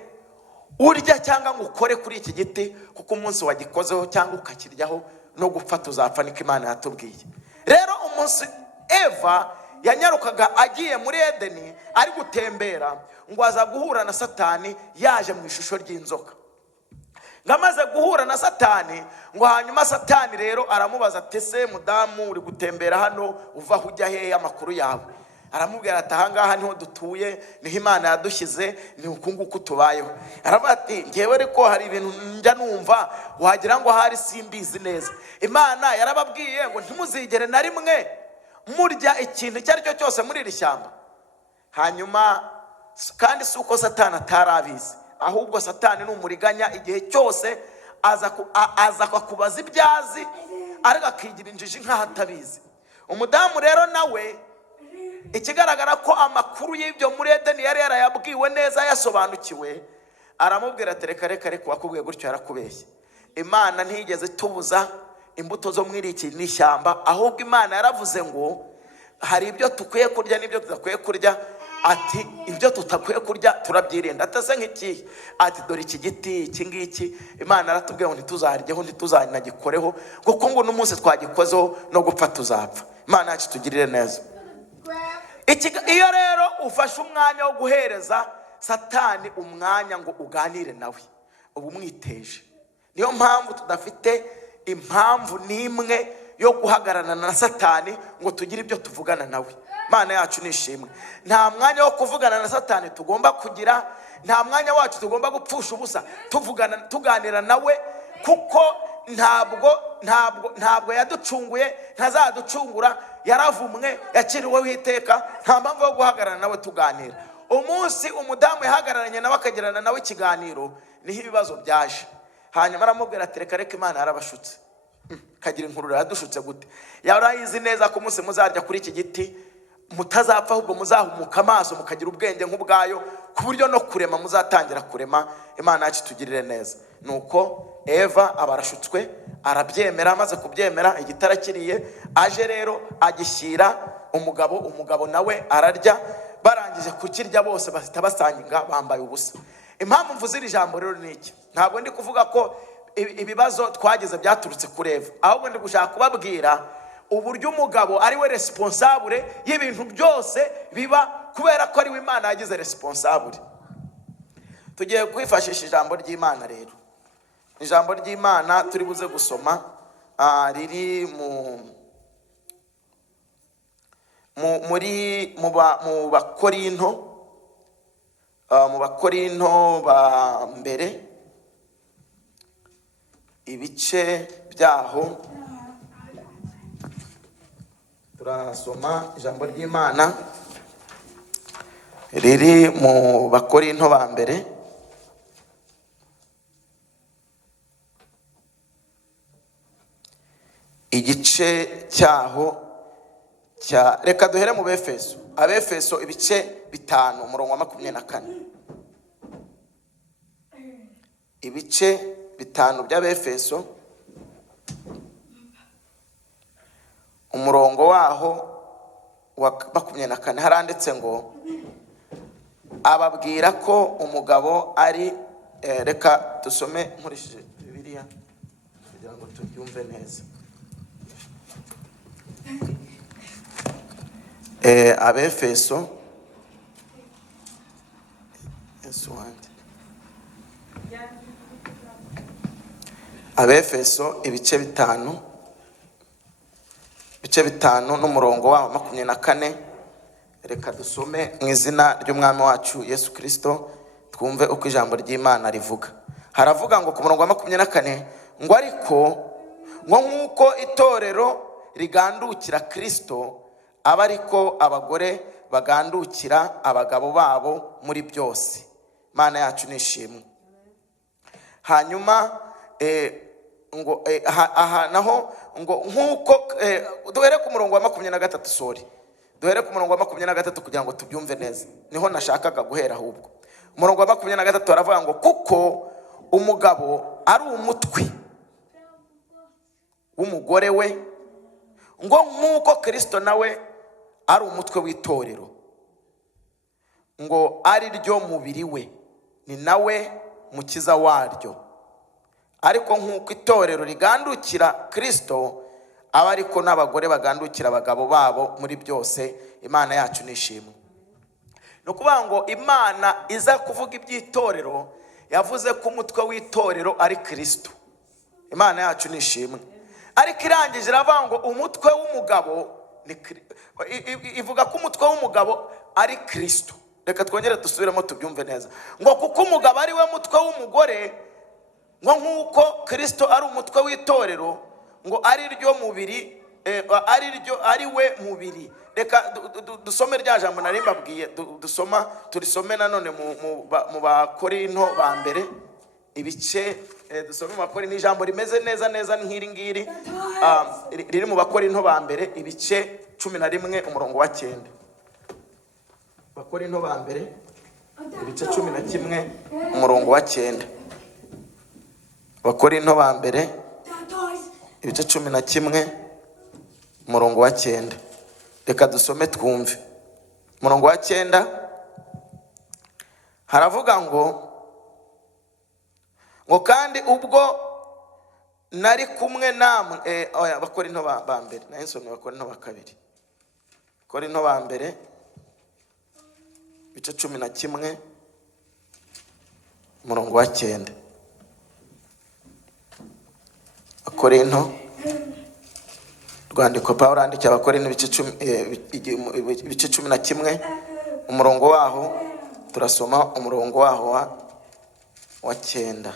urya cyangwa ngo ukore kuri iki giti, kuko umunsi wagikozeho cyangwa ukakiryaho no gupfa tuzapfa, niko Imana yatubwiye. Rero umunsi Eva yanyarukaga agiye muri Edeni ari gutembera, ngo aza guhura na Satani yaje mu ishusho ry'inzoka. Ngamaze guhura na Satani, ngo hanyuma Satani rero aramubaza ati se mudamu uri gutembera hano uva aho ujya hehe, amakuru yawe? Aramubwira ati ahangaha niho dutuye, niho Imana yadushyize, ni uku nguku tubayeho. Aravuga ati ngewe ariko hari ibintu njya numva wagira ngo hari simbizi neza. Imana yarababwiye ngo ntimuzigere na rimwe murya ikintu icyo ari cyo cyose muri iri shyamba. Hanyuma kandi si uko Satani atarabizi, ahubwo Satani ni umuriganya. Igihe cyose aza kubaza ibyazi, ariko akigira injiji nk'aho atabizi. Umudamu rero nawe ikigaragara ko amakuru y'ibyo muri Edeni yari yarayabwiwe neza, yasobanukiwe. Aramubwira ati reka reka reka, wakubwiye gutyo yarakubeshye. Imana ntiyigeze tubuza imbuto zo muri iki n'ishyamba, ahubwo Imana yaravuze ngo hari ibyo tukwiye kurya n'ibyo tudakwiye kurya. Ati ibyo tutakwiye kurya turabyirinda. Atase nk'iki, ati dore iki giti iki ngiki Imana yaratubwiye ngo ntituzaryeho ntituzanagikoreho, kuko ngo n'umunsi twagikozeho no gupfa tuzapfa. Imana yacu tugirire neza. Iyo rero ufashe umwanya wo guhereza Satani umwanya ngo uganire nawe, uba umwiteje. Niyo mpamvu tudafite impamvu n'imwe yo guhagararana na Satani ngo tugire ibyo tuvugana nawe. Imana yacu nishimwe. Nta mwanya wo kuvugana na Satani tugomba kugira, nta mwanya wacu tugomba gupfusha ubusa tuganira nawe, kuko ntabwo yaducunguye, ntazaducungura, yaravumwe, yakiriweho iteka. Nta mpamvu yo guhagararana nawe tuganira. Umunsi umudamu yahagararanye nawe akagirana nawe ikiganiro, niho ibibazo byaje. Hanyuma aramubwira ati reka reka, Imana yarabashutse. Kagira inkuru yadushutse gute? Yarayizi neza ko umunsi muzarya kuri iki giti mutazapfa, ahubwo muzahumuka amaso mukagira ubwenge nk'ubwayo, ku buryo no kurema muzatangira kurema. Imana yacu tugirire neza. Nuko Eva abarashutswe, arabyemera. Amaze kubyemera, igitara kiriye, aje rero agishyira umugabo nawe ararya. Barangije kukirya bose bahita basangira bambaye ubusa. Impamvu mvuze iri jambo rero ni iki? Ntabwo ndi kuvuga ko ibibazo twagize byaturutse kuri Eva, ahubwo ndi gushaka kubabwira uburyo umugabo ari we responsable y'ibintu byose biba, kubera ko ari we Imana yagize responsable. Tugiye kwifashisha ijambo ry'Imana rero. Ijambo ry'Imana turi buze gusoma riri mu Bakorinto ba mbere, ibice byaho. Turasoma ijambo ry'Imana riri mu Bakorinto ba mbere, igice cyaho reka duhere mu Befeso. Abefeso ibice 5 umurongo wa 24. Ibice 5 by'Abefeso, umurongo waho wa 24 haranditse ngo ababwira ko umugabo ari reka dusome nkurishije Bibiliya kugira ngo tubyumve. tubyumve neza. Abefeso Abefeso ibice bitanu n'umurongo wa 24. Reka dusome mu izina ry'umwami wacu Yesu Kristo twumve uko ijambo ry'Imana rivuga. Haravuga ngo ku murongo wa 24 ngo ariko ngo nk'uko itorero rigandukira Kristo aba ariko abagore bagandukira abagabo babo muri byose. Mana yacu nishimwe. Hanyuma ngo aha naho ngo nk'uko duhere ku murongo wa 23. Duhere ku murongo wa 23 kugira ngo tubyumve neza. Niho nashakaga guhera ahubwo. Umurongo wa 23 aravuga ngo kuko umugabo ari umutwe w'umugore we, ngo nk'uko Kristo nawe ari umutwe w'itorero, ngo ari ryo mubiri we, ni nawe mukiza waryo. Ariko nk'uko itorero rigandukira Kristo aba ariko n'abagore bagandukira abagabo babo muri byose. Imana yacu nishimwe. No kuvuga ngo Imana iza kuvuga iby'itorero yavuze ko umutwe w'itorero ari Kristo. Imana yacu nishimwe. Ariko irangije iravuga ngo umutwe w'umugabo ivuga ko umutwe w'umugabo ari Kristo. Reka twongere dusubiremo tubyumve neza. Ngo kuko umugabo ari we mutwe w'umugore, ngo nk'uko Kristo ari umutwe w'itorero, ngo ari ryo mubiri, ari we mubiri. Reka dusome rya jambo nari mbabwiye turisome nanone mu Bakorinto ba mbere ibice dusome mu Bakorinto ijambo rimeze neza nk'iri ngiri riri mu Bakorinto ba mbere ibice 11 umurongo wa 9. Bakorinto ba mbere ibice 11 umurongo wa 9. Bakorinto ba mbere ibice 11 umurongo wa 9. Reka dusome twumve. Umurongo wa 9 haravuga ngo kandi ubwo nari kumwe namwe Bakorinto ba mbere nayinsomye Bakorinto ba kabiri. Bakorinto ba mbere ibice 11 umurongo wa 9. Bakorinto rwandiko Pawulo andikira Abakorinto ibice 11 umurongo waho turasoma umurongo waho wa 9.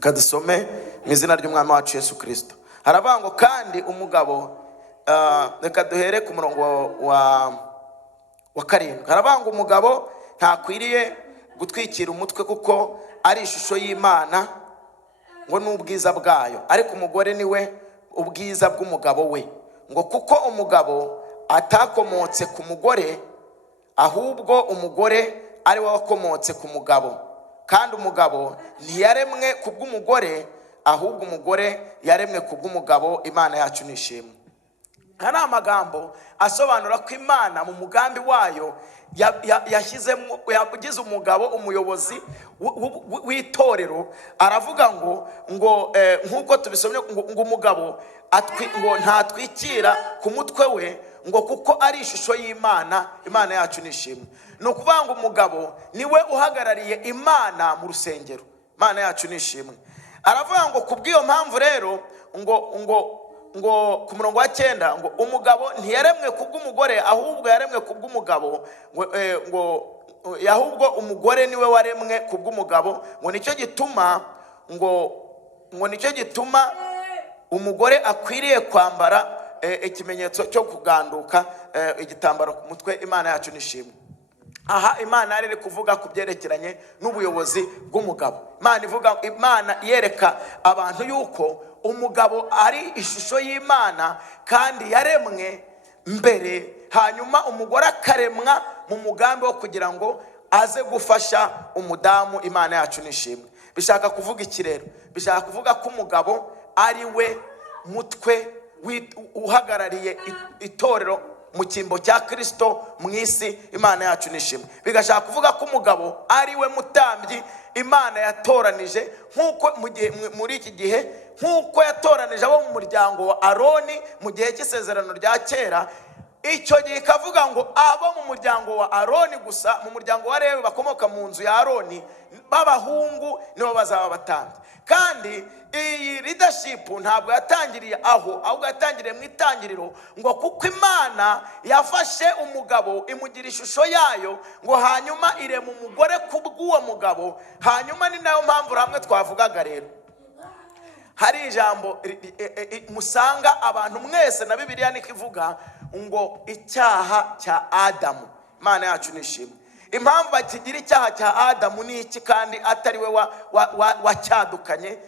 Kadusome mu izina ry'umwami wacu Yesu Kristo. Haravuga ngo kandi umugabo, reka duhere ku murongo wa 7. Haravuga ngo umugabo ntakwiriye gutwikira umutwe kuko ari ishusho y'Imana, ngo n'ubwiza bwayo, ariko umugore niwe ubwiza bw'umugabo we. Ngo kuko umugabo atakomotse ku mugore, ahubwo umugore ari we wakomotse ku mugabo, kandi umugabo ntiyaremwe kubw'umugore, ahubwo umugore yaremwe kubw'umugabo. Imana yacu nishimwe. Hari amagambo asobanura ko Imana mu mugambi wayo yagize umugabo umuyobozi w'itorero. Aravuga ngo nk'uko tubisomye ngo umugabo ngo ntatwikira ku mutwe we, ngo kuko ari ishusho y'Imana. Imana yacu nishimwe. Ni ukuvuga ngo umugabo niwe uhagarariye Imana mu rusengero. Imana yacu nishimwe. Aravuga ngo kubw'iyo mpamvu rero ngo ku murongo wa 9 ngo umugabo ntiyaremwe kubw'umugore, ahubwo yaremwe kubw'umugabo, ahubwo umugore niwe waremwe kubw'umugabo. Ngo nicyo gituma umugore akwiriye kwambara ikimenyetso cyo kuganduka, igitambaro ku mutwe. Imana yacu nishimwe. Aha Imana ari kuvuga ku byerekeranye n'ubuyobozi bw'umugabo. Imana yereka abantu yuko umugabo ari ishusho y'Imana kandi yaremwe mbere, hanyuma umugore akaremwa mu mugambi wo kugira ngo aze gufasha umudamu. Imana yacu nishimwe. Bishaka kuvuga iki rero? Bishaka kuvuga ko umugabo ari we mutwe uhagarariye itorero mu cyimbo cya Kristo mu isi. Imana yacu nishimwe. Bigashaka kuvuga ko umugabo ari we mutambyi Imana yatoranije, nkuko muri iki gihe nkuko yatoranije abo mu muryango wa Aroni mu gihe cy'isezerano rya kera. Icyo gihe kavuga ngo abo mu muryango wa Aroni gusa, mu muryango wa Lewi bakomoka mu nzu ya Aroni b'abahungu nibo bazaba batambyi. Kandi iyi leadership ntabwo yatangiriye aho, ahubwo yatangiriye mu itangiriro, ngo kuko Imana yafashe umugabo imugira ishusho yayo, ngo hanyuma irema umugore kubw'uwo mugabo. Hanyuma ni nayo mpamvu hamwe twavugaga rero hari ijambo musanga abantu mwese na Bibiliya nikivuga ngo icyaha cya Adamu. Imana yacu nishimwe. Impamvu bakigira icyaha cya Adamu ni iki kandi atari we wacyadukanye?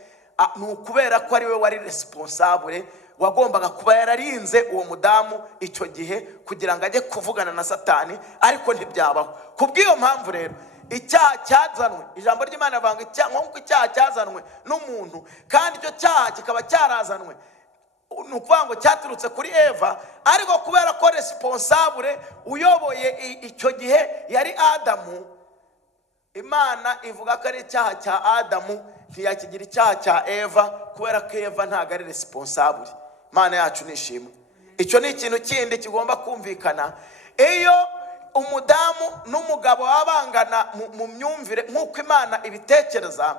Ni ukubera ko ari we wari responsable, wagombaga kuba yararinze uwo mudamu icyo gihe kugira ngo ajye kuvugana na Satani, ariko ntibyabaho. Kubw'iyo mpamvu rero icyaha cyazanwe, ijambo ry'Imana vanga icyaha nk'uko icyaha cyazanwe n'umuntu, kandi icyo cyaha kikaba cyarazanwe ni ukuvuga ngo cyaturutse kuri Eva, ariko kubera ko responsable uyoboye icyo gihe yari Adamu, Imana ivuga ko ari icyaha cya Adamu, ntiyakigira icyaha cya Eva, kubera ko Eva ntabwo ari responsable. Imana yacu nishimwe. Icyo ni ikintu kindi kigomba kumvikana. Iyo umudamu n'umugabo babangana mu myumvire nk'uko Imana ibitekereza,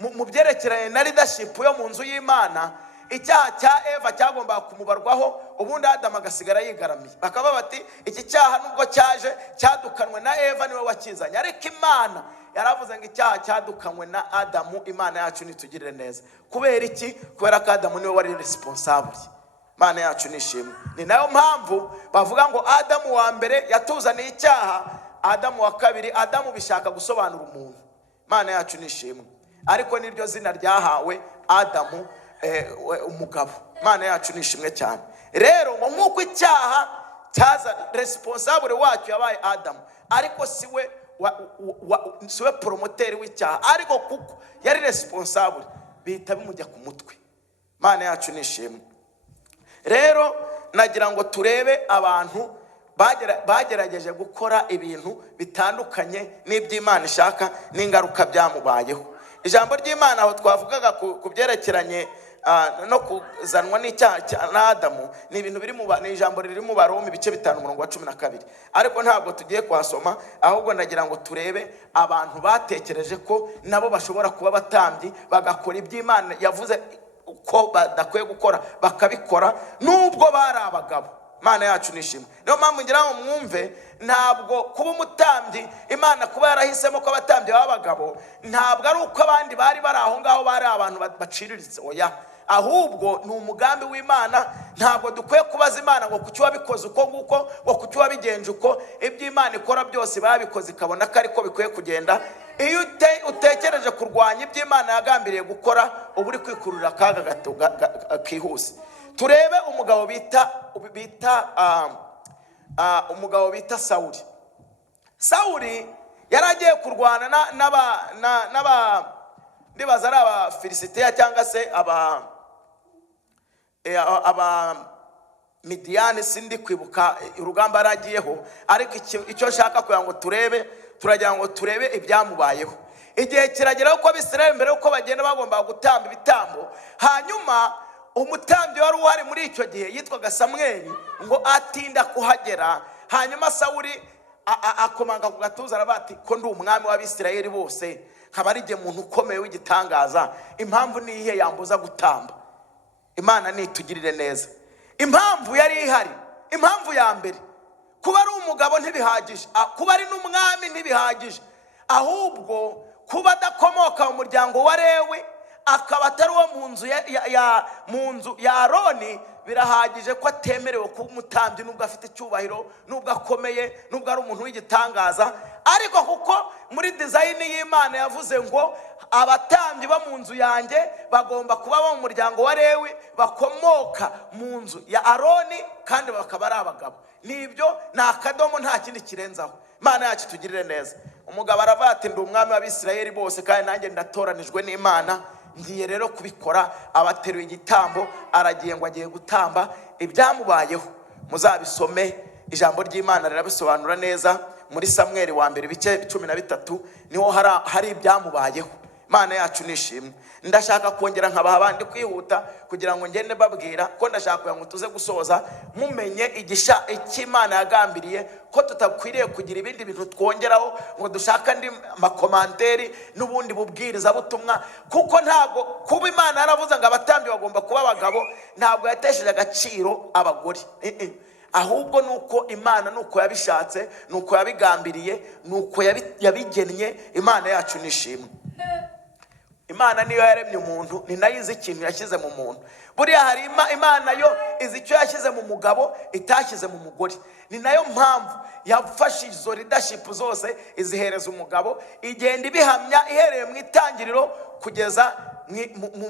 mu byerekeranye na leadership yo mu nzu y'Imana, icyaha cya Eva cyagombaga kumubarwaho, ubundi Adamu agasigara yigaramiye. Bakaba bati iki cyaha nubwo cyaje cyadukanwe na Eva niwe wakizanye, ariko Imana yaravuze ngo icyaha cyadukanwe na Adamu. Imana yacu nitugirire neza. Kubera iki? Kubera ko Adamu niwe wari responsable. Imana yacu nishimwe. Ni nayo mpamvu bavuga ngo Adamu wa mbere yatuzaniye icyaha, Adamu wa kabiri, Adamu bishaka gusobanura umuntu. Imana yacu nishimwe. Ariko niryo zina ryahawe Adamu, umugabo. Imana yacu nishimwe cyane. Rero ngo nk'uko icyaha cyaza responsable wacyo yabaye Adamu, ariko siwe promoteri w'icyaha, ariko kuko yari responsable bihita bimujya ku mutwe. Imana yacu nishimwe. Rero nagira ngo turebe abantu bagerageje gukora ibintu bitandukanye n'iby'Imana ishaka n'ingaruka byamubayeho. Ijambo ry'Imana aho twavugaga ku byerekeranye no kuzanwa n'icyaha cya Adamu, ni ibintu biri mu ijambo riri mu Baroma ibice 5:12. Ariko ntabwo tugiye kwasoma, ahubwo ndagira ngo turebe abantu batekereje ko nabo bashobora kuba batambyi bagakora iby'Imana yavuze ko badakwiye gukora, bakabikora nubwo bari abagabo. Imana yacu nishimwe. Niyo mpamvu ngira ngo mwumve, ntabwo kuba umutambyi Imana kuba yarahisemo ko abatambyi b'abagabo ntabwo ari uko abandi bari aho ngaho bari abantu baciriritse, oya, ahubwo ni umugambi w'Imana. Ntabwo dukwiye kubaza Imana ngo kuki wabikoze uko nguko, ngo kuki wabigenje uko. Iby'Imana ikora byose babikoze ikabona ko ariko bikwiye kugenda. Iyo utekereje kurwanya iby'Imana yagambiriye gukora, uba uri kwikururira akaga gato kihuse. Turebe umugabo bita Sawuli. Sawuli yaragiye kurwana ndibaza ari Abafilisitiya cyangwa se aba Midiyani, sindi kwibuka urugamba yaragiyeho, ariko icyo nshaka kugira ngo turagira ngo turebe ibyamubayeho. Igihe kiragera uko Abisirayeli mbere uko bagenda bagomba gutamba ibitambo, hanyuma umutambyi wari uhari muri icyo gihe yitwaga Samweli ngo atinda kuhagera. Hanyuma Sawuli akomanga ku gatuza arabati ko ndi umwami w'Abisirayeli bose, nkaba ari jye muntu ukomeye w'igitangaza, impamvu ni ihe yambuza gutamba? Imana nitugirire neza. Impamvu yari ihari, impamvu ya mbere, kuba ari umugabo ntibihagije, kuba ari n'umwami ntibihagije, ahubwo kuba adakomoka mu muryango wa Lewi, akaba atari uwo mu nzu ya Aroni, birahagije ko atemerewe kuba umutambyi nubwo afite icyubahiro, nubwo akomeye, nubwo ari umuntu w'igitangaza. Ariko kuko muri design y'Imana yavuze ngo abatambyi bo mu nzu yanjye bagomba kuba bo mu muryango wa Lewi, bakomoka mu nzu ya Aroni, kandi bakaba ari abagabo. Nibyo ni akadomo, nta kindi kirenzaho. Imana yacu tugirire neza. Umugabo aravuga ati ndi umwami w'Abisirayeli bose, kandi nanjye ndatoranijwe n'Imana, ngiye rero kubikora. Abateruye igitambo, aragiye ngo agiye gutamba. Ibyamubayeho muzabisome ijambo ry'Imana rirabisobanura neza muri Samweli wa mbere ibice 13 niho hari ibyamubayeho. Imana yacu nishimwe. Ndashaka kongera nkabaha abandi kwihuta kugira ngo ngende babwira ko ndashaka kugira ngo tuze gusoza mumenye icy'Imana yagambiriye ko tutakwiriye kugira ibindi bintu twongeraho ngo dushaka ndi makomanteri n'ubundi bubwiriza butumwa, kuko ntabwo kuba Imana yaravuze ngo abatambyi bagomba kuba abagabo ntabwo yatesheje agaciro abagore. Ahubwo nuko Imana nuko yabishatse, nuko yabigambiriye, nuko yabigennye. Imana yacu nishimwe. Imana niyo yaremye umuntu, ni nayo izi ikintu yashyize mu muntu. Buriya hari Imana yo izi icyo yashyize mu mugabo itashyize mu mugore. Ni nayo mpamvu yafashe izo leadership zose izihereza umugabo, igenda ibihamya ihereye mu itangiriro kugeza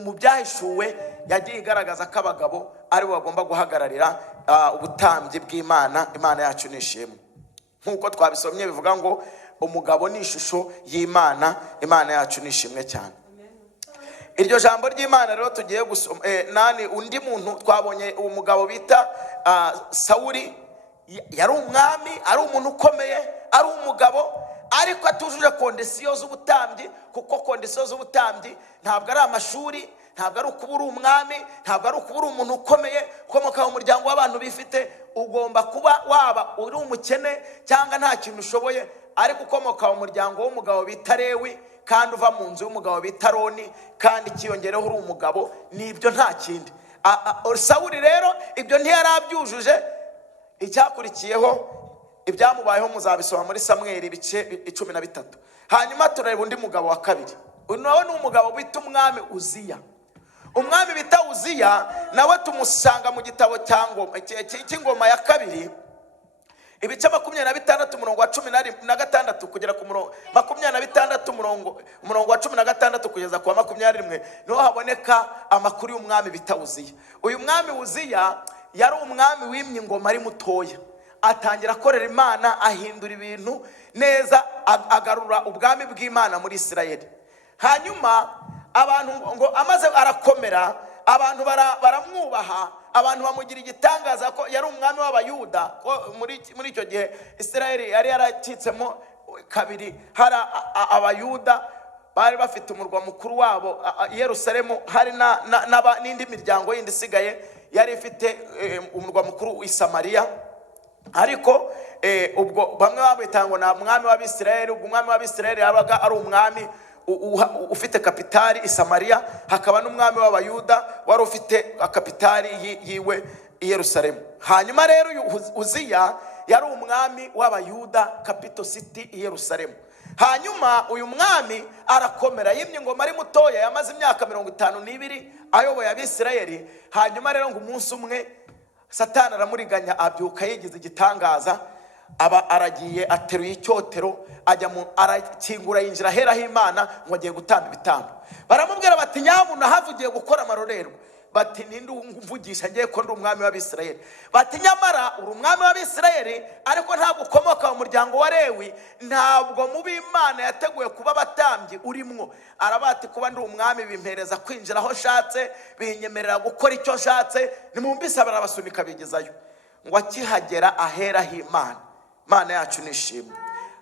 mu byahishuwe. Yagiye igaragaza ko abagabo ari bo bagomba guhagararira ubutambyi bw'Imana. Imana yacu nishimwe. Nkuko twabisomye bivuga ngo umugabo ni ishusho y'Imana. Imana yacu nishimwe cyane. Iryo jambo ry'Imana rero tugiye gusoma undi muntu twabonye umugabo bita Sawuli. Yari umwami, ari umuntu ukomeye, ari umugabo, ariko atujuje kondisiyo z'ubutambyi. Kuko kondisiyo z'ubutambyi ntabwo ari amashuri, ntabwo ari ukuba uri umwami, ntabwo ari ukuba uri umuntu ukomeye ukomoka mu muryango w'abantu bifite. Ugomba kuba waba uri umukene cyangwa nta kintu ushoboye, ariko ukomoka mu muryango w'umugabo bita Lewi, kandi uva mu nzu y'umugabo bita Aroni, kandi kiyongereho uri umugabo. Nibyo nta kindi. Sawuli rero ibyo ntiyari abyujuje. Icyakurikiyeho ibyamubayeho muzabisoma muri Samweli ibice 13. Hanyuma turareba undi mugabo wa kabiri. Nawe ni umugabo bita umwami Uziya. Umwami bita Uziya nawe tumusanga mu gitabo cy'ingoma ya kabiri ibice 26 umurongo wa 16 kugera ku murongo 26 umurongo wa 16 kugeza ku 21 niho haboneka amakuru y'umwami bita Uziya. Uyu mwami Uziya yari umwami wimye ingoma ari mutoya, atangira akorera Imana, ahindura ibintu neza, agarura ubwami bw'Imana muri Isirayeli. Hanyuma abantu ngo amaze arakomera, abantu baramwubaha, abantu bamugira igitangaza ko yari umwami w'Abayuda. Muri icyo gihe Isirayeli yari yaracitsemo kabiri. Hari Abayuda bari bafite umurwa mukuru wabo Yerusalemu, hari n'indi miryango yindi isigaye yari ifite umurwa mukuru i Samariya. Ariko ubwo bamwe babitanga na mwami w'Abisirayeli. Ubwo umwami w'Abisirayeli yabaga ari umwami ufite kapitali i Samariya, hakaba n'umwami w'Abayuda wari ufite kapitali yiwe i Yerusalemu. Hanyuma rero Uziya yari umwami w'Abayuda, capital city i Yerusalemu. Hanyuma uyu mwami arakomera, yimye ingoma ari mutoya, yamaze imyaka 52 ayoboye Abisirayeli. Hanyuma rero ngo umunsi umwe Satani aramuriganya, abyuka yigize igitangaza, aba aragiye ateruye icyotero, arakingura yinjira hera h'Imana ngo agiye gutamba ibitambo. Baramubwira bati nyabuna havugiye gukora amarorerwa. Bati ninde umvugisha ngiye ko ndi umwami w'Abisirayeli? Bati nyamara uri umwami w'Abisirayeli, ariko ntabwo ukomoka mu muryango wa Lewi, ntabwo mu b'Imana yateguye kuba abatambyi urimwo. Arabati kuba ndi umwami bimpereza kwinjira aho nshatse, binyemerera gukora icyo nshatse. Nimumbisa barabasunika bigezayo. Ngo akihagera ahera h'Imana. Imana yacu nishimwe.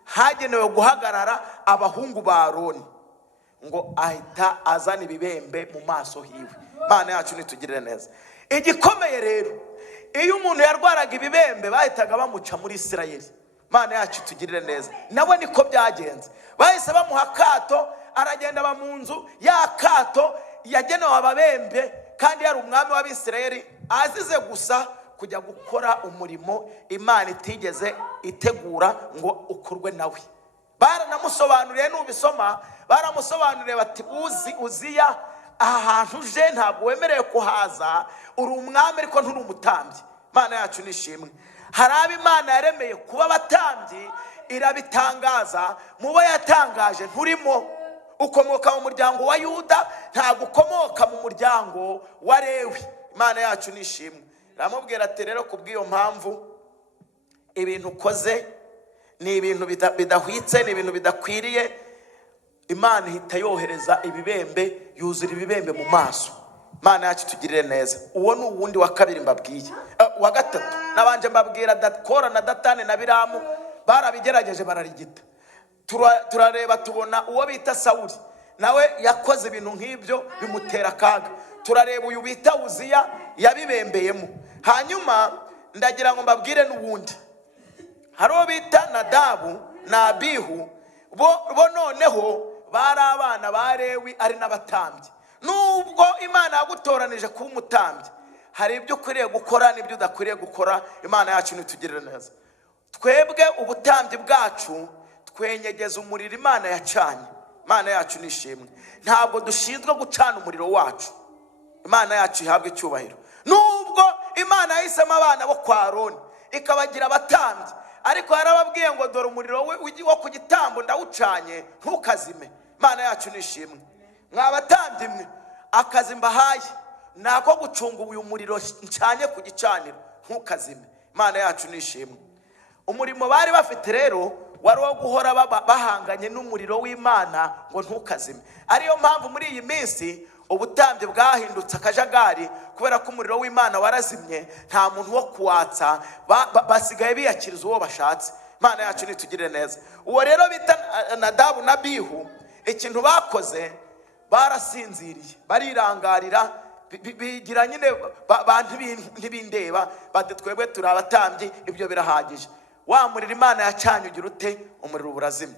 Hagenewe guhagarara abahungu ba Aroni, ngo ahita azana ibibembe mu maso hiwe. Imana yacu nitugirire neza. Igikomeye rero, iyo umuntu yarwaraga ibibembe bahitaga bamuca muri Isirayeli. Imana yacu tugirire neza. Nawe niko byagenze. Bahise bamuha kato, aragenda ba mu nzu ya kato yagenewe ababembe, kandi yari umwami w'Abisirayeli, azize gusa kujya gukora umurimo Imana itigeze itegura ngo ukorwe nawe. Baranamusobanuriye, nubisoma baramusobanuriye bati Uziya, aha hantu uje ntabwo wemerewe kuhaza, uri umwami ariko nturi umutambyi. Imana yacu nishimwe. Hari abo Imana yaremeye kuba abatambyi, irabitangaza. Mubo yatangaje nturimo. Ukomoka mu muryango wa Yuda, ntabwo ukomoka mu muryango wa Lewi. Imana yacu nishimwe. Ramubwira ati rero kubw'iyo mpamvu ibintu ukoze ni ibintu bidahwitse, ni ibintu bidakwiriye. Imana ihita yohereza ibibembe, yuzura ibibembe mu maso. Imana yacu tugirire neza. Uwo ni uwundi wa kabiri mbabwiye. Wa gatatu nabanje mbabwira Kora na Datani na Biramu barabigerageje bararigita. Turareba tubona uwo bita Sawuli nawe yakoze ibintu nk'ibyo bimutera akaga. Turareba uyu bita Uziya yabibembeyemo. Hanyuma ndagira ngo mbabwire n'uwundi, hari uwo bita Nadabu na Abihu, bo noneho bari abana ba Lewi ari n'abatambyi. Nubwo Imana yagutoranije kuba umutambyi, hari ibyo ukwiriye gukora n'ibyo udakwiriye gukora. Imana yacu nitugirire neza. Twebwe ubutambyi bwacu twenyegeza umuriro Imana yacanye. Imana yacu nishimwe. Ntabwo dushinzwe gucana umuriro wacu. Imana yacu ihabwe icyubahiro. Nubwo Imana yahisemo abana bo kwa Aroni ikabagira abatambyi, ariko yarababwiye ngo dore umuriro wo ku gitambo ndawucanye ntukazime. Imana yacu nishimwe. Mwabatambyi mwe, akazi mbahaye nako gucunga uyu muriro ncanye ku gicaniro ntukazime. Imana yacu nishimwe. Umurimo bari bafite rero wari wo guhora bahanganye n'umuriro w'Imana ngo ntukazime. Ariyo mpamvu muri iyi minsi ubutambyi bwahindutse akajagari, kubera ko umuriro w'Imana warazimye. Nta muntu wo kuwatsa, basigaye biyakiriza uwo bashatse. Imana yacu nitugirire neza. Uwo rero bita Nadabu na Abihu, ikintu bakoze barasinziriye, barirangarira, bigira nyine bantu ntibindeba, bati twebwe turi abatambyi, ibyo birahagije. Wa muriro Imana yacanye ugira ute? Umuriro urazimye.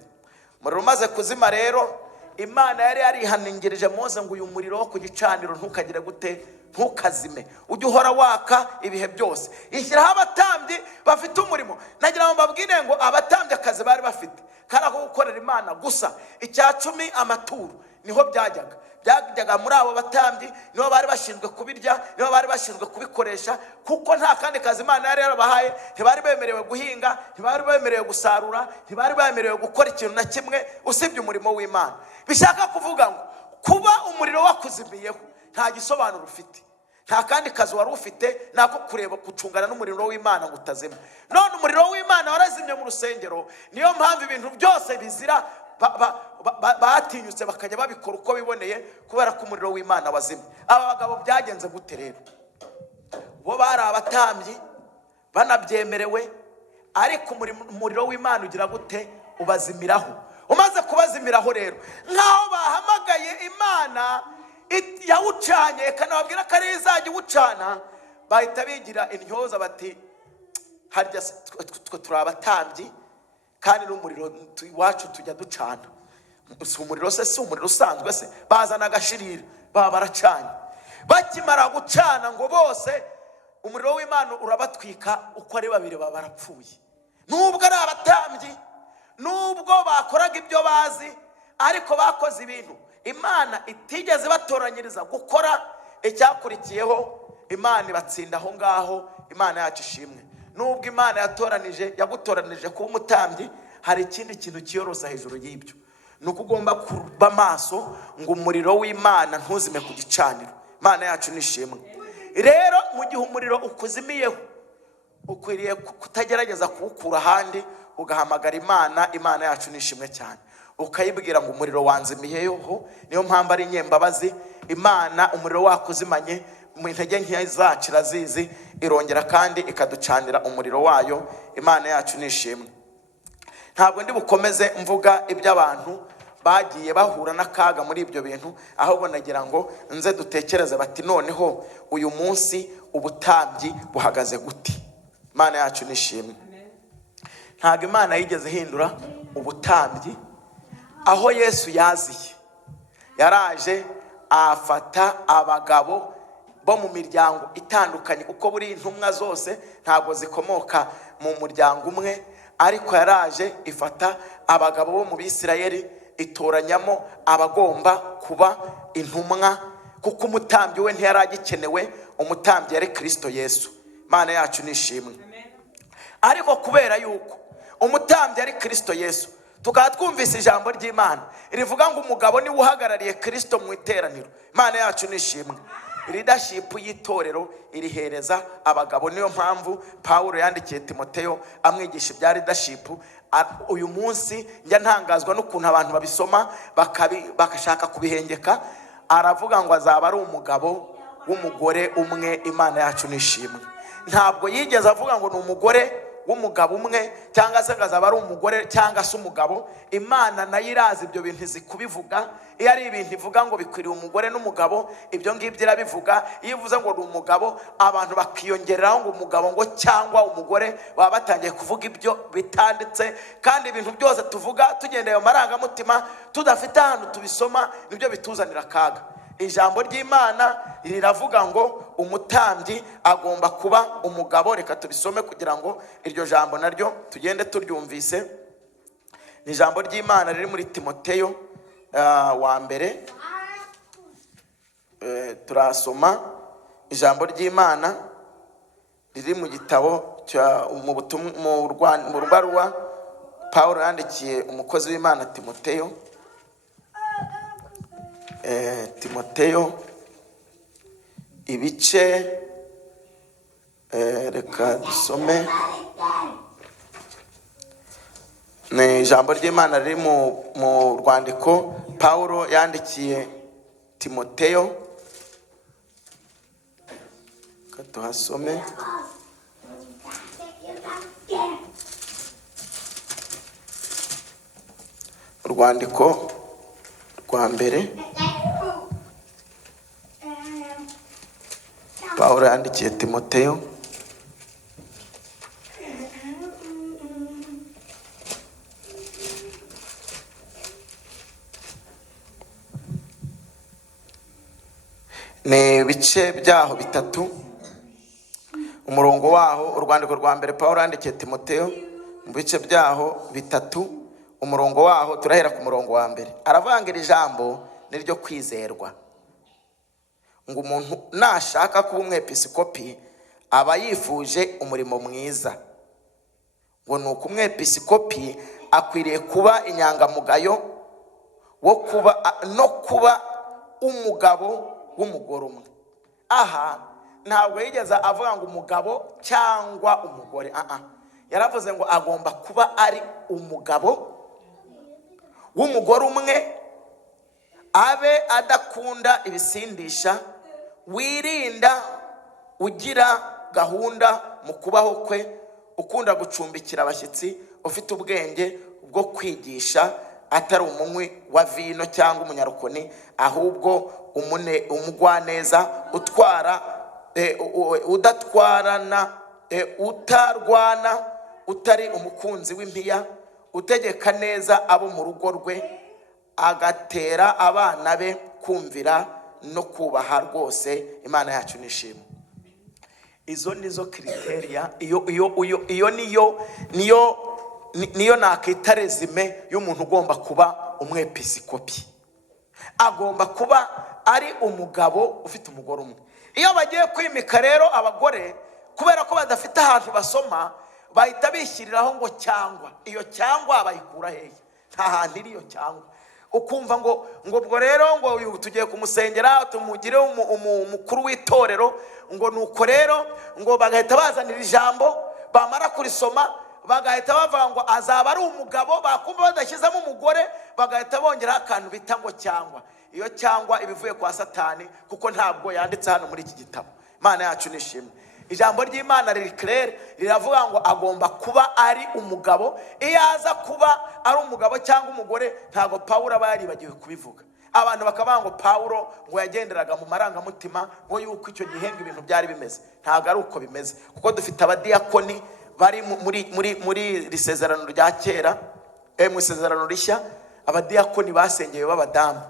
Umuriro umaze kuzima rero, Imana yari yarihaningirije Mose ngo uyu muriro wo ku gicaniro ntukagire gute? Ntukazime, ujye uhora waka ibihe byose. Ishyiraho abatambyi bafite umurimo. Nagira ngo mbabwire ngo abatambyi akazi bari bafite kari ako gukorera Imana gusa. Icya cumi amaturo niho byajyaga muri abo batambyi, niho bari bashinzwe kubirya, niho bari bashinzwe kubikoresha, kuko nta kandi kazi Imana yari yarabahaye. Ntibari bemerewe guhinga, ntibari bemerewe gusarura, ntibari bemerewe gukora ikintu na kimwe usibye umurimo w'Imana. Bishaka kuvuga ngo kuba umuriro wakuzimiyeho nta gisobanuro ufite. Nta kandi kazi wari ufite nako kureba gucungana n'umuriro w'Imana ngo utazima. None umuriro w'Imana warazimye mu rusengero. Niyo mpamvu ibintu byose bizira batinyutse bakajya babikora uko biboneye, kubera ko umuriro w'Imana wazimye. Aba bagabo byagenze gute rero? Bo bari abatambyi banabyemerewe, ariko umuriro w'Imana ugira gute? Ubazimiraho. Umaze kubazimiraho rero, nkaho bahamagaye Imana yawucanye, kanababwira ko ari izajya uwucana, bahita bigira intyoza bati harya twe turi abatambyi kandi n'umuriro iwacu tujya ducana. Si umuriro se, si umuriro usanzwe se? Bazana agashirira baba baracanye. Bakimara gucana ngo bose umuriro w'Imana urabatwika, uko ari babiri baba barapfuye. Nubwo ari abatambyi, nubwo bakoraga ibyo bazi, ariko bakoze ibintu Imana itigeze batoranyiriza gukora. Icyakurikiyeho Imana ibatsinda aho ngaho. Imana yacu ishimwe. Nubwo Imana yagutoranije kuba umutambyi, hari ikindi kintu kiyorosa hejuru y'ibyo. Nuko ugomba kuba maso ngo umuriro w'Imana ntuzime ku gicaniro. Imana yacu nishimwe. Rero mu gihe umuriro ukuzimiyeho, ukwiriye kutagerageza kuwukura ahandi, ugahamagara Imana. Imana yacu nishimwe cyane, ukayibwira ngo umuriro wanzimiyeho. Niyo mpamvu ari nyembabazi. Imana umuriro wakuzimanye mu intege nke zacu irazizi, irongera kandi ikaducanira umuriro wayo. Imana yacu nishimwe. Ntabwo ndi bukomeze mvuga iby'abantu bagiye bahura n'akaga muri ibyo bintu, ahubwo nagira ngo nze dutekereze bati noneho uyu munsi ubutambyi buhagaze gute? Imana yacu nishimwe. Ntabwo Imana yigeze hindura ubutambyi. Aho Yesu yaziye, yaraje afata abagabo bo mu miryango itandukanye, kuko buri intumwa zose ntabwo zikomoka mu muryango umwe, ariko yaraje ifata abagabo bo mu Bisirayeli itoranyamo abagomba kuba intumwa, kuko umutambyi we ntiyaragikenewe. Umutambyi yari Kristo Yesu. Imana yacu nishimwe. Ariko kubera yuko umutambyi yari Kristo Yesu, tukaba twumvise ijambo ry'Imana rivuga ngo umugabo niwe uhagarariye Kristo mu iteraniro. Imana yacu nishimwe. Leadership y'itorero irihereza abagabo. Niyo mpamvu Pawulo yandikiye Timoteyo amwigisha ibya leadership. Uyu munsi njya ntangazwa n'ukuntu abantu babisoma bakashaka kubihengeka. Aravuga ngo azaba ari umugabo w'umugore umwe. Imana yacu nishimwe. Ntabwo yigeze avuga ngo ni umugore w'umugabo umwe cyangwa se ngazaba ari umugore cyangwa se umugabo. Imana nayo irazi ibyo bintu izi kubivuga. Iyo ari ibintu ivuga ngo bikwiriye umugore n'umugabo, ibyo ngibyo irabivuga. Iyo ivuze ngo ni umugabo, abantu bakiyongeraho ngo umugabo ngo cyangwa umugore, baba batangiye kuvuga ibyo bitanditse. Kandi ibintu byose tuvuga tugendeye mu marangamutima, tudafite ahantu tubisoma, nibyo bituzanira akaga. Ijambo ry'Imana riravuga ngo umutambyi agomba kuba umugabo. Reka tubisome kugira ngo iryo jambo naryo tugende turyumvise. Ni ijambo ry'Imana riri muri Timoteyo wa mbere. Turasoma ijambo ry'Imana riri mu gitabo mu rwaruwa Pawulo yandikiye umukozi w'Imana Timoteyo. Timoteyo ibice, reka dusome. Ni ijambo ry'Imana riri mu rwandiko Pawulo yandikiye Timoteyo. Katuhasome. Urwandiko rwa mbere Pawulo yandikiye Timoteyo. Ni ibice byaho bitatu. Umurongo waho, urwandiko rwa mbere Pawulo yandikiye Timoteyo, mu bice byaho bitatu. Umurongo waho turahera ku murongo wa mbere. Aravangira ijambo niryo kwizerwa, ngo umuntu nashaka kuba umwepiskopi aba yifuje umurimo mwiza. Ngo nuko umwepiskopi akwiriye kuba inyangamugayo no kuba umugabo w'umugore umwe. Aha ntabwo yigeze avuga ngo umugabo cyangwa umugore. Yaravuze ngo agomba kuba ari umugabo w'umugore umwe, abe adakunda ibisindisha, wirinda, ugira gahunda mu kubaho kwe, ukunda gucumbikira abashyitsi, ufite ubwenge bwo kwigisha, atari umunywi wa vino cyangwa umunyarukoni, ahubwo umugwaneza, utarwana, utari umukunzi w'impiya, utegeka neza abo mu rugo rwe, agatera abana be kumvira no kubaha rwose. Imana yacu nishimwe. Izo nizo kriteriya. Iyo niyo nakita resume y'umuntu ugomba kuba umwepiskopi. Agomba kuba ari umugabo ufite umugore umwe. Iyo bagiye kwimika rero abagore, kubera ko badafite ahantu basoma, bahita bishyiriraho ngo cyangwa. Iyo cyangwa bayikura hehe? Nta hantu iri iyo cyangwa. Ukumva ngo ubwo rero ngo tugiye kumusengera, tumugire umukuru w'itorero, ngo nuko rero ngo bagahita bazanira ijambo, bamara kurisoma bagahita bavuga ngo azaba ari umugabo, bakumva badashyizemo umugore, bagahita bongeraho akantu bita ngo cyangwa. Iyo cyangwa ibivuye kwa Satani, kuko ntabwo yanditse hano muri iki gitabo. Imana yacu nishimwe. Ijambo ry'Imana riri clair, riravuga ngo agomba kuba ari umugabo. Iyo aza kuba ari umugabo cyangwa umugore, ntabwo Pawulo aba yaribagiwe kubivuga. Abantu bakavuga ngo Pawulo ngo yagenderaga mu marangamutima, ngo yuko icyo gihembwe ibintu byari bimeze. Ntabwo ari uko bimeze, kuko dufite abadiyakoni bari muri risezerano rya kera, mu isezerano rishya, abadiyakoni basengeye b'abadamu.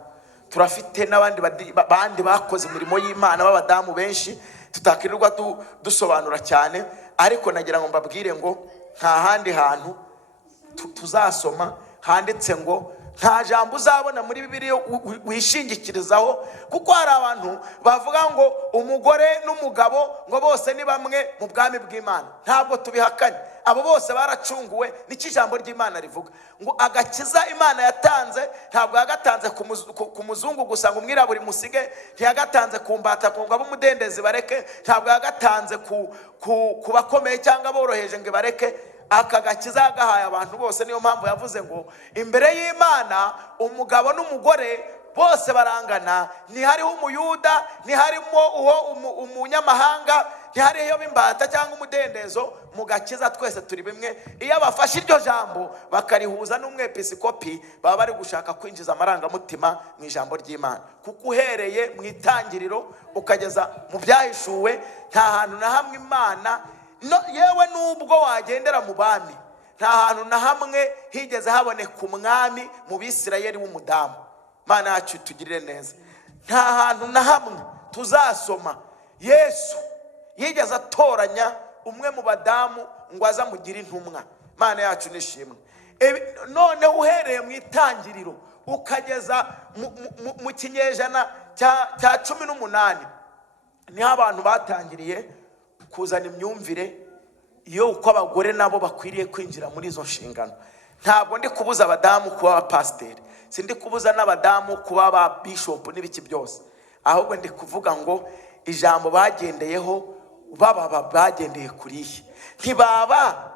Turafite n'abandi bakoze imirimo y'Imana b'abadamu benshi, tutakirirwa dusobanura cyane. Ariko nagira ngo mbabwire ngo nta handi hantu tuzasoma handitse ngo nta jambo uzabona muri Bibiliya wishingikirizaho, kuko hari abantu bavuga ngo umugore n'umugabo ngo bose ni bamwe mu bwami bw'Imana. Ntabwo tubihakanye, abo bose baracunguwe. Niki ijambo ry'Imana rivuga ngo agakiza Imana yatanze ntabwo yagatanze ku muzungu gusa ngo umwirabura musige, ntiyagatanze ku mbata ngo ab'umudendezi bareke, ntabwo yagatanze ku bakomeye cyangwa boroheje ngo bareke. Aka gakiza yagahaye abantu bose. Niyo mpamvu yavuze ngo imbere y'Imana umugabo n'umugore bose barangana, ntihariho umuyuda, ntiharimo uwo umunyamahanga, ntihariho b'imbata cyangwa umudendezo, mu gakiza twese turi bimwe. Iyo bafashe iryo jambo bakarihuza n'umwepiskopi, baba bari gushaka kwinjiza amarangamutima mu ijambo ry'Imana. Kuko uhereye mu itangiriro ukageza mu byahishuwe, nta hantu na hamwe Imana, yewe nubwo wagendera mu bami, nta hantu na hamwe higeze haboneka umwami mu Bisirayeli w'umudamu. Mana yacu tugirire neza. Nta hantu na hamwe tuzasoma Yesu yigeze atoranya umwe mu badamu ngo aza mugire intumwa. Mana yacu nishimwe. None uhereye mu itangiriro ukageza mu kinyejana cya 18, niho abantu batangiriye kuzana imyumvire iyo uko abagore nabo bakwiriye kwinjira muri izo nshingano. Ntabwo ndi kubuza abadamu kuba abapasiteri, sindi kubuza n'abadamu kuba aba bishop n'ibiki byose, ahubwo ndi kuvuga ngo ijambo bagendeyeho bagendeye kuriye. Ntibaba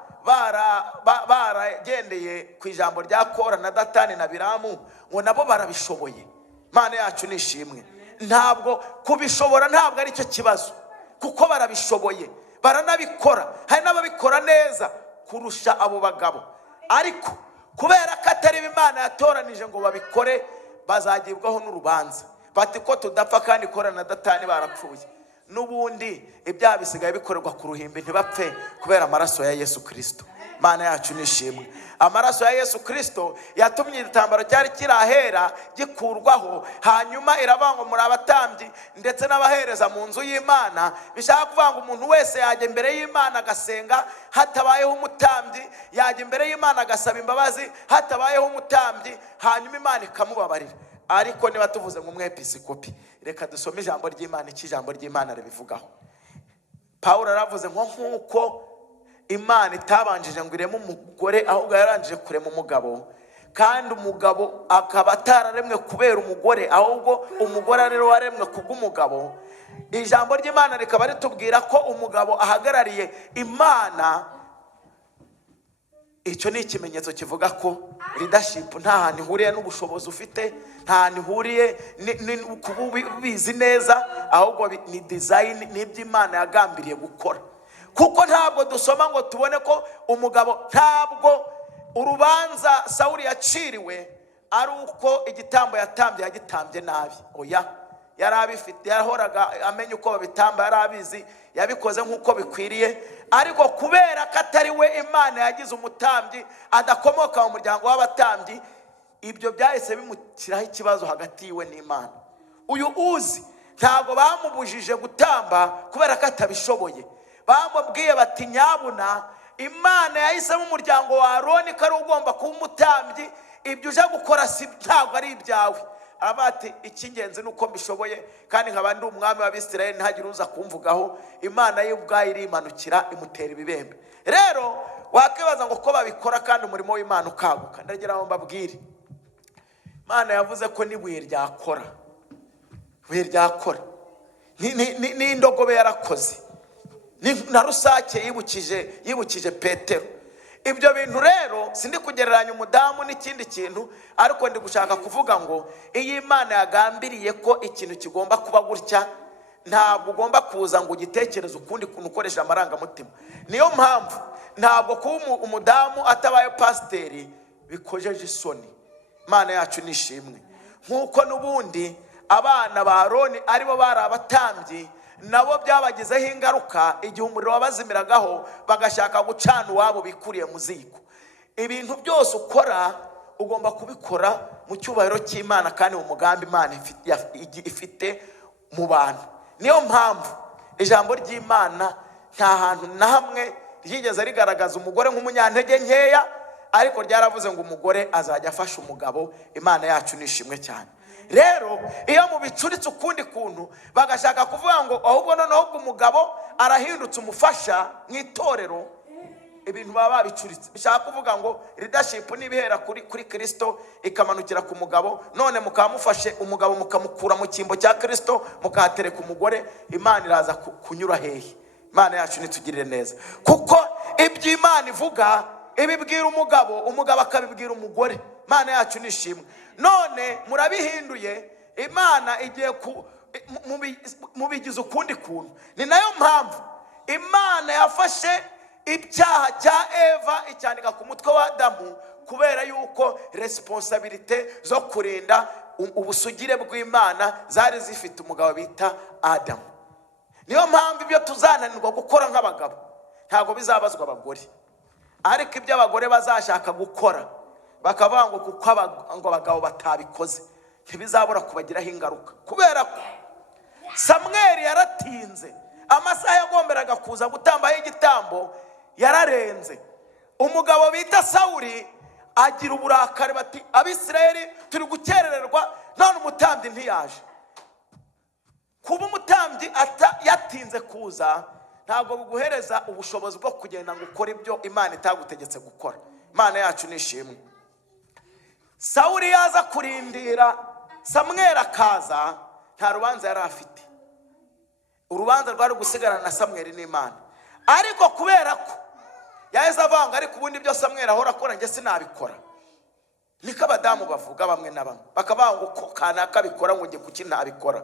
baragendeye ku ijambo rya Kora na Datani na Biramu ngo nabo barabishoboye. Mana yacu nishimwe. Ntabwo kubishobora ntabwo ari cyo kibazo, kuko barabishoboye, baranabikora. Hari n'ababikora neza kurusha abo bagabo, ariko kubera ko atari Imana yatoranije ngo babikore, bazagibwaho n'urubanza bati ko tudapfa kandi Kora na Datani barapfuye. N'ubundi ibyaha bisigaye bikorerwa ku ruhimbi, ntibapfe kubera amaraso ya Yesu Kristo. Mana yacu nishimwe. Amaraso ya Yesu Kristo yatumye igitambaro cyari kirahera gikurwaho, hanyuma iravango muri abatambyi ndetse n'abahereza mu nzu y'Imana. Bishaka kuvanga umuntu wese yajya imbere y'Imana agasenga hatabayeho umutambyi, yajya imbere y'Imana agasaba imbabazi hatabayeho umutambyi, hanyuma Imana ikamubabarira. Ariko niba tuvuze ngo umwepiskopi, reka dusome ijambo ry'Imana, iki ijambo ry'Imana ribivugaho. Paulo aravuze ngo nkuko Imana itabanjije ngo ireme umugore, ahubwo yarangije kurema umugabo, kandi umugabo akaba atararemwe kubera umugore, ahubwo umugore rero waremwe kubw'umugabo. Ijambo ry'Imana rikaba ritubwira ko umugabo ahagarariye Imana. Icyo ni ikimenyetso kivuga ko leadership nta hantu ihuriye n'ubushobozi ufite, nta hantu ihuriye kuba ubizi neza, ahubwo ni design, n'ibyo Imana yagambiriye gukora. Kuko ntabwo dusoma ngo tubone ko umugabo, ntabwo urubanza Sawuli yaciriwe ari uko igitambo yatambye yagitambye nabi. Oya, yari abifite, yahoraga amenya uko babitamba, yari abizi, yabikoze nk'uko bikwiriye. Ariko kubera ko atari we Imana yagize umutambyi, adakomoka mu muryango w'abatambyi, ibyo byahise bimukiraho ikibazo hagati yiwe n'Imana. Uyu uzi ntabwo bamubujije gutamba kubera ko atabishoboye. Bamubwiye bati nyabuna, Imana yahisemo umuryango wa Aroni ko ari ugomba kuba umutambyi, ibyo uje gukora si ntabwo ari ibyawe. Abati icy'ingenzi nuko mbishoboye, kandi nkaba ndi umwami w'Abisirayeli, ntihagire uza kumvugaho. Imana ye ubwayo irimanukira imutera ibibembe. Rero wakwibaza ngo ko babikora kandi umurimo w'Imana ukaguka. Ndagira ngo mbabwire, Imana yavuze ko n'ibuye ryakora, ibuye ryakora, n'indogobe yarakoze, na rusake yibukije Petero. Ibyo bintu rero sindi kugereranya umudamu n'ikindi kintu, ariko ndi gushaka kuvuga ngo iyi Imana yagambiriye ko ikintu kigomba kuba gutya, ntabwo ugomba kuza ngo ugitekereze ukundi kuntu ukoresha amarangamutima. Niyo mpamvu ntabwo kuba umudamu atabaye pasiteri bikojeje isoni. Imana yacu nishimwe. Nkuko n'ubundi abana ba Aroni aribo bari abatambyi, nabo byabagizeho ingaruka igihe umuriro wabazimiragaho bagashaka gucana uwabo bikuriye mu ziko. Ibintu byose ukora ugomba kubikora mu cyubahiro cy'Imana kandi mu mugambi Imana ifite mu bantu. Niyo mpamvu ijambo ry'Imana nta hantu na hamwe ryigeze rigaragaza umugore nk'umunyantege nkeya, ariko ryaravuze ngo umugore azajya afasha umugabo. Imana yacu nishimwe cyane. Rero iyo mu bicuritse ukundi kuntu bagashaka kuvuga ngo ahubwo noneho umugabo arahindutse umufasha mu itorero, ibintu baba babicuritse. Bishaka kuvuga ngo leadership nibihera kuri Kristo ikamanukira ku mugabo, none mukamufashe umugabo mukamukura mu kimbo cya Kristo mukahatereka umugore. Imana iraza kunyura hehe? Imana yacu nitugirire neza, kuko ibyo Imana ivuga ibibwira umugabo, umugabo akabibwira umugore. Imana yacu nishimwe. None murabihinduye, Imana igiye mubigize ukundi kuntu. Ni nayo mpamvu Imana yafashe ibyaha cya Eva icyandika ku mutwe wa Adamu, kubera yuko responsibility zo kurinda ubusugire bw'Imana zari zifite umugabo bita Adamu. Niyo mpamvu ibyo tuzananirwa gukora nk'abagabo ntago bizabazwa abagore, ariko ibyo abagore bazashaka gukora bakavuga ngo kuko abagabo batabikoze ntibizabura kubagiraho ingaruka. Kubera ko Samweli yaratinze, amasaha yagomberaga kuza gutambaho igitambo yararenze. Umugabo bita Sawuli agira uburakari, bati Abisirayeli turi gukerererwa, none umutambyi ntiyaje. Kuba umutambyi yatinze kuza ntabwo buguhereza ubushobozi bwo kugenda ngo ukore ibyo Imana itagutegetse gukora. Imana yacu nishimwe. Sawuli yaza kurindira Samweli akaza, nta rubanza yari afite. Urubanza rwari gusigarana na Samweli n'Imana. Ariko kubera ko yaheze avanga, ariko ubundi ibyo Samweli ahora akora njye sinabikora, niko abadamu bavuga bamwe na bamwe, bakavuga ngo kanaka bikora ngo njye kuki ntabikora,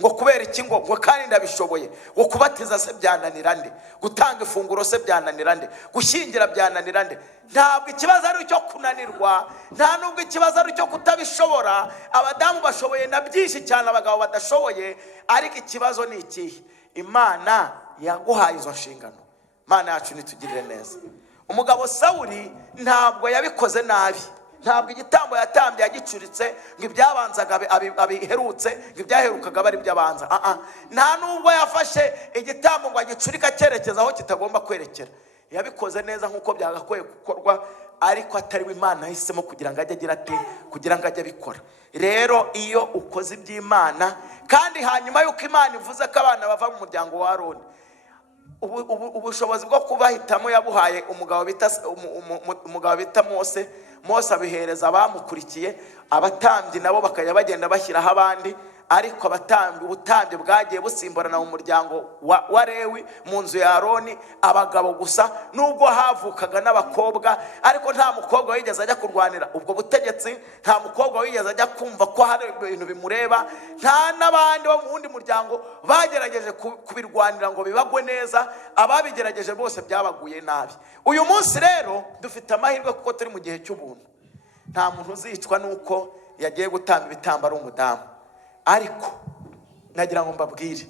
ngo kubera iki, ngo kandi ndabishoboye, ngo kubatiza se byananira nde, gutanga ifunguro se byananira nde, gushyingira byananira nde. Ntabwo ikibazo ari cyo kunanirwa, nta nubwo ikibazo ari cyo kutabishobora. Abadamu bashoboye na byinshi cyane abagabo badashoboye, ariko ikibazo ni ikihe? Imana yaguhaye izo nshingano. Imana yacu nitugirire neza. Umugabo Sawuli ntabwo yabikoze nabi, ntabwo igitambo yatambye yagicuritse ngo ibyabanzaga abiherutse, ngo ibyaherukaga bari byabanza. Nta nubwo yafashe igitambo ngo agicurika cyerekeza aho kitagomba kwerekera. Yabikoze neza nk'uko byagakwiye gukorwa, ariko atari we Imana yahisemo kugira ngo ajye agira ate, kugira ngo ajye abikora. Rero iyo ukoze iby'Imana, kandi hanyuma yuko Imana ivuze ko abana bava mu muryango wa Aroni, ubushobozi bwo kubahitamo yabuhaye umugabo bita Mose. Mose abihereza abamukurikiye, abatambyi nabo bakajya bagenda bashyiraho abandi. Ariko ubutambyi bwagiye busimburana mu muryango wa Lewi, mu nzu ya Aroni, abagabo gusa, nubwo havukaga n'abakobwa, ariko nta mukobwa wigeze ajya kurwanira ubwo butegetsi, nta mukobwa wigeze ajya kumva ko hari ibintu bimureba. Nta n'abandi bo mu wundi muryango bagerageje kubirwanira ngo bibagwe neza. Ababigerageje bose byabaguye nabi. Uyu munsi rero dufite amahirwe kuko turi mu gihe cy'ubuntu. Nta muntu uzicwa nuko yagiye gutamba ibitambo ari umudamu. Ariko nagira ngo mbabwire,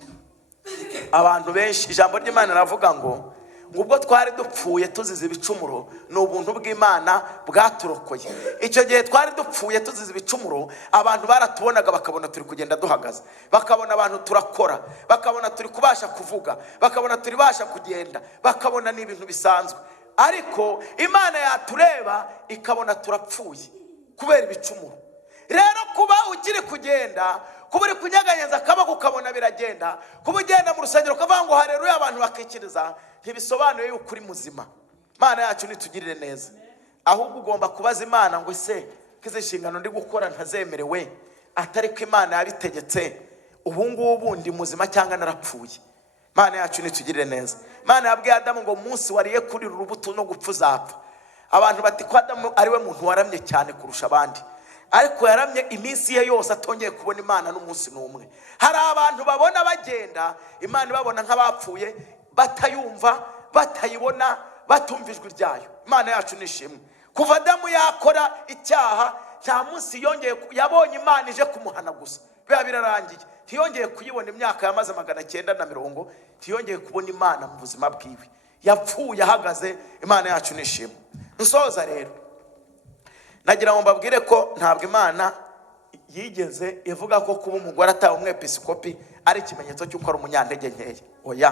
abantu benshi ijambo ry'Imana ravuga ngo ubwo twari dupfuye tuzize ibicumuro, ni ubuntu bw'Imana bwaturokoye. Icyo gihe twari dupfuye tuzize ibicumuro, abantu baratubonaga bakabona turi kugenda duhagaze, bakabona abantu turakora, bakabona turi kubasha kuvuga, bakabona turi basha kugenda, bakabona ni ibintu bisanzwe. Ariko Imana yatureba ikabona turapfuye kubera ibicumuro. Rero kuba ukiri kugenda, kuba uri kunyeganyeza akaboko ukabona biragenda, kuba ugenda mu rusengero ukavuga ngo haleluya abantu bakikiriza, ntibisobanuye yuko uri muzima. Imana yacu nitugirire neza. Ahubwo ugomba kubaza Imana ngo ese kize inshingano ndi gukora ntazemerewe, atari ko Imana yabitegetse, ubu ngubu ndi muzima cyangwa narapfuye? Imana yacu nitugirire neza. Imana yabwiye Adamu ngo umunsi wariye kuri urubuto no gupfa uzapfa. Abantu bati ko Adamu ari we muntu waramye cyane kurusha abandi, ariko yaramye iminsi ye yose atongeye kubona Imana n'umunsi n'umwe. Hari abantu babona bagenda Imana ibabona nk'abapfuye, batayumva, batayibona, batumvijwe ryayo. Imana yacu nishimwe. Kuva Adamu yakora icyaha, nta munsi yabonye Imana ije kumuhana gusa, biba birarangiye. Ntiyongeye kuyibona imyaka yamaze 990, ntiyongeye kubona Imana mu buzima bwiwe. Yapfuye ahagaze. Imana yacu nishimwe. Nsoza rero, nagira ngo mbabwire ko ntabwo Imana yigeze ivuga ko kuba umugore atawe umwepiskopi ari ikimenyetso cy'uko ari umunyantege nkeya. Oya,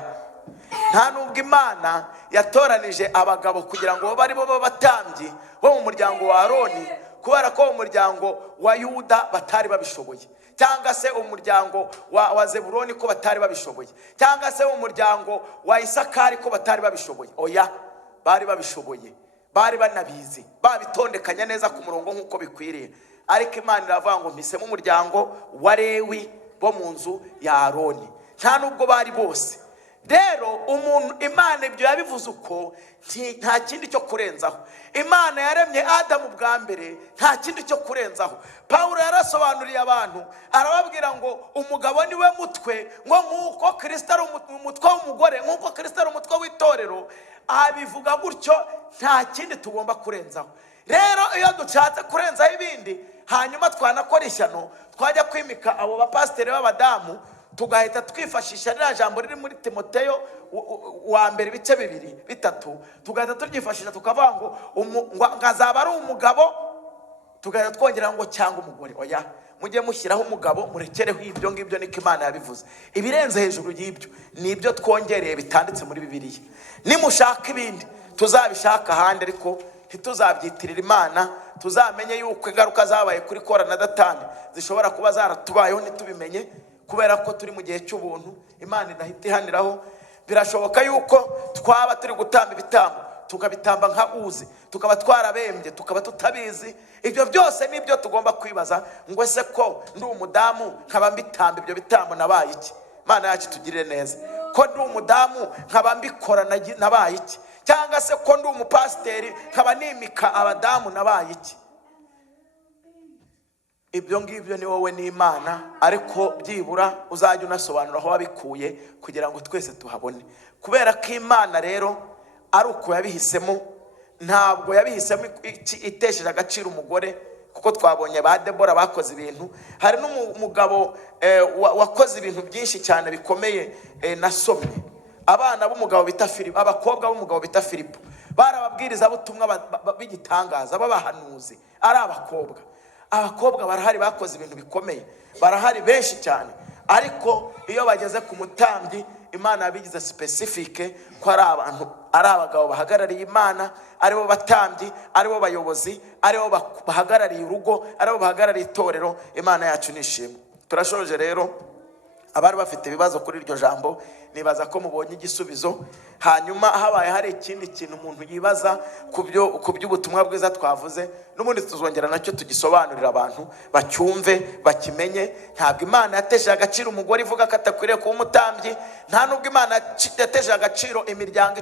nta nubwo Imana yatoranije abagabo kugira ngo bari bo batambyi bo mu muryango wa Aroni, kubera ko mu muryango wa Yuda batari babishoboye, cyangwa se umuryango wa Zebuloni ko batari babishoboye, cyangwa se umuryango wa Isakari ko batari babishoboye. Oya, bari babishoboye, bari banabizi, babitondekanya neza ku murongo nk'uko bikwiriye. Ariko Imana iravuga ngo mpisemo umuryango wa Lewi bo mu nzu ya Aroni. Nta nubwo bari bose, rero umuntu Imana ibyo yabivuze uko nta kindi cyo kurenzaho. Imana yaremye Adamu bwa mbere, nta kindi cyo kurenzaho. Pawulo yarasobanuriye abantu arababwira ngo umugabo niwe mutwe, ngo nk'uko Kristo ari umutwe w'umugore, nk'uko Kristo ari umutwe w'itorero. Abivuga gutyo, nta kindi tugomba kurenzaho. Rero iyo dushatse kurenzaho ibindi, hanyuma twanakora ishyano, twajya kwimika abo bapasiteri b'abadamu, tugahita twifashisha rya jambo riri muri Timoteyo wa mbere ibice 2-3, tugahita turyifashisha tukavuga ngo ngazaba ari umugabo, tugahita twongera ngo cyangwa umugore. Oya, mujye mushyiraho umugabo, murekereho ibyo ngibyo, niko Imana yabivuze. Ibirenze hejuru y'ibyo nibyo twongereye bitanditse muri Bibiliya. Nimushaka ibindi tuzabishaka ahandi, ariko ntituzabyitirira Imana. Tuzamenye yuko ingaruka zabaye kuri Kora na Datani zishobora kuba zaratubayeho ntitubimenye, kubera ko turi mu gihe cy'ubuntu. Imana idahita ihaniraho. Birashoboka yuko twaba turi gutamba ibitambo, tukabitamba nka Uzi, tukaba twarabembye, tukaba tutabizi. Ibyo byose nibyo tugomba kwibaza, ngo ese ko ndi umudamu nkaba mbitamba ibyo bitambo nabaye iki? Imana yacu tugirire neza. Ko ndi umudamu nkaba mbikora nabaye iki? Cyangwa se ko ndi umupasiteri nkaba nimika abadamu nabaye iki? Ibyo ngibyo ni wowe n'Imana, ariko byibura uzajya unasobanura aho wabikuye kugira ngo twese tuhabone. Kubera ko Imana rero ari uko yabihisemo, ntabwo yabihisemo itesheje agaciro umugore, kuko twabonye ba Debora bakoze ibintu. Hari n'umugabo wakoze ibintu byinshi cyane bikomeye nasomye. Abana b'umugabo bita Filipo, abakobwa b'umugabo bita Filipo, barababwiriza butumwa b'igitangaza, babahanuzi ari abakobwa. Abakobwa barahari bakoze ibintu bikomeye, barahari benshi cyane. Ariko iyo bageze ku mutambyi, Imana yabigize specific ko ari abantu, ari abagabo bahagarariye Imana, aribo batambyi, aribo bayobozi, aribo bahagarariye urugo, aribo bahagarariye itorero. Imana yacu nishimwe. Turashoje rero. Abari bafite ibibazo kuri iryo jambo, nibaza ko mubonye igisubizo. Hanyuma habaye hari ikindi kintu umuntu yibaza ku by'ubutumwa bwiza twavuze, n'ubundi tuzongera nacyo tugisobanurira abantu bacyumve bakimenye. Ntabwo Imana yatesheje agaciro umugore ivuga ko atakwiriye kuba umutambyi. Nta nubwo Imana yatesheje agaciro imiryango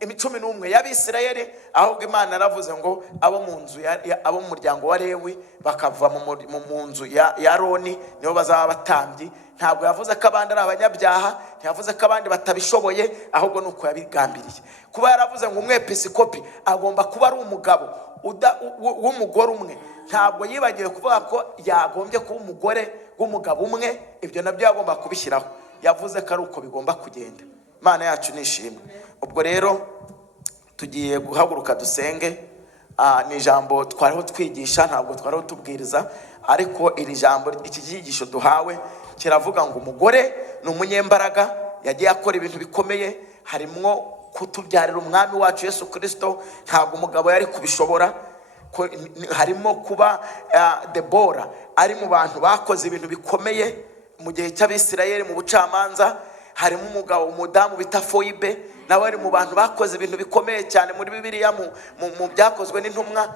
11 y'Abisirayeli, ahubwo Imana yaravuze ngo abo mu nzu abo mu muryango wa Lewi bakava mu nzu ya Aroni nibo bazaba batambyi. Ntabwo yavuze ko abandi ari abanyabyaha, ntiyavuze ko abandi batabishoboye, ahubwo nuko yabigambiriye. Kuba yaravuze ngo umwepiskopi agomba kuba ari umugabo w'umugore umwe, ntabwo yibagiwe kuvuga ko yagombye kuba umugore w'umugabo umwe. Ibyo nabyo yagomba kubishyiraho. Yavuze ko ari uko bigomba kugenda. Imana yacu nishimwe. Ubwo rero tugiye guhaguruka dusenge. Ni ijambo twariho twigisha, ntabwo twariho tubwiriza, ariko iri jambo, iki cyigisho duhawe kiravuga ngo umugore ni umunyembaraga, yagiye akora ibintu bikomeye, harimo kutubyarira umwami wacu Yesu Kristo. Ntabwo umugabo yari kubishobora. Harimo kuba Debora ari mu bantu bakoze ibintu bikomeye mu gihe cy'Abisirayeli mu bucamanza. Harimo umugabo umudamu bita Foibe, nawe ari mu bantu bakoze ibintu bikomeye cyane muri Bibiliya mu byakozwe n'intumwa.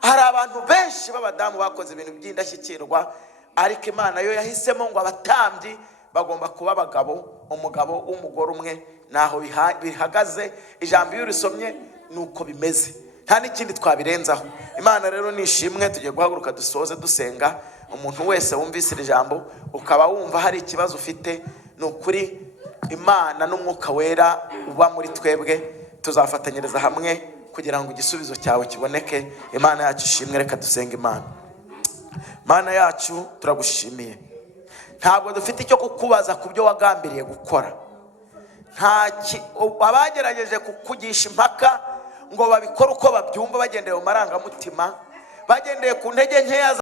Hari abantu benshi b'abadamu bakoze ibintu by'indashyikirwa, ariko Imana yo yahisemo ngo abatambyi bagomba kuba abagabo, umugabo w'umugore umwe. Naho bihagaze. Ijambo iyo urisomye nuko bimeze, nta n'ikindi twabirenzaho. Imana rero nishimwe. Tugiye guhaguruka dusoze dusenga. Umuntu wese wumvise iri jambo ukaba wumva hari ikibazo ufite, ni ukuri Imana n'Umwuka Wera uba muri twebwe tuzafatanyiriza hamwe kugira ngo igisubizo cyawe kiboneke. Imana yacu ishimwe. Reka dusenge. Mana yacu turagushimiye. Ntabwo dufite icyo kukubaza ku byo wagambiriye gukora. Abagerageje kukugisha impaka ngo babikore uko babyumva, bagendeye mu marangamutima, bagendeye ku ntege nkeya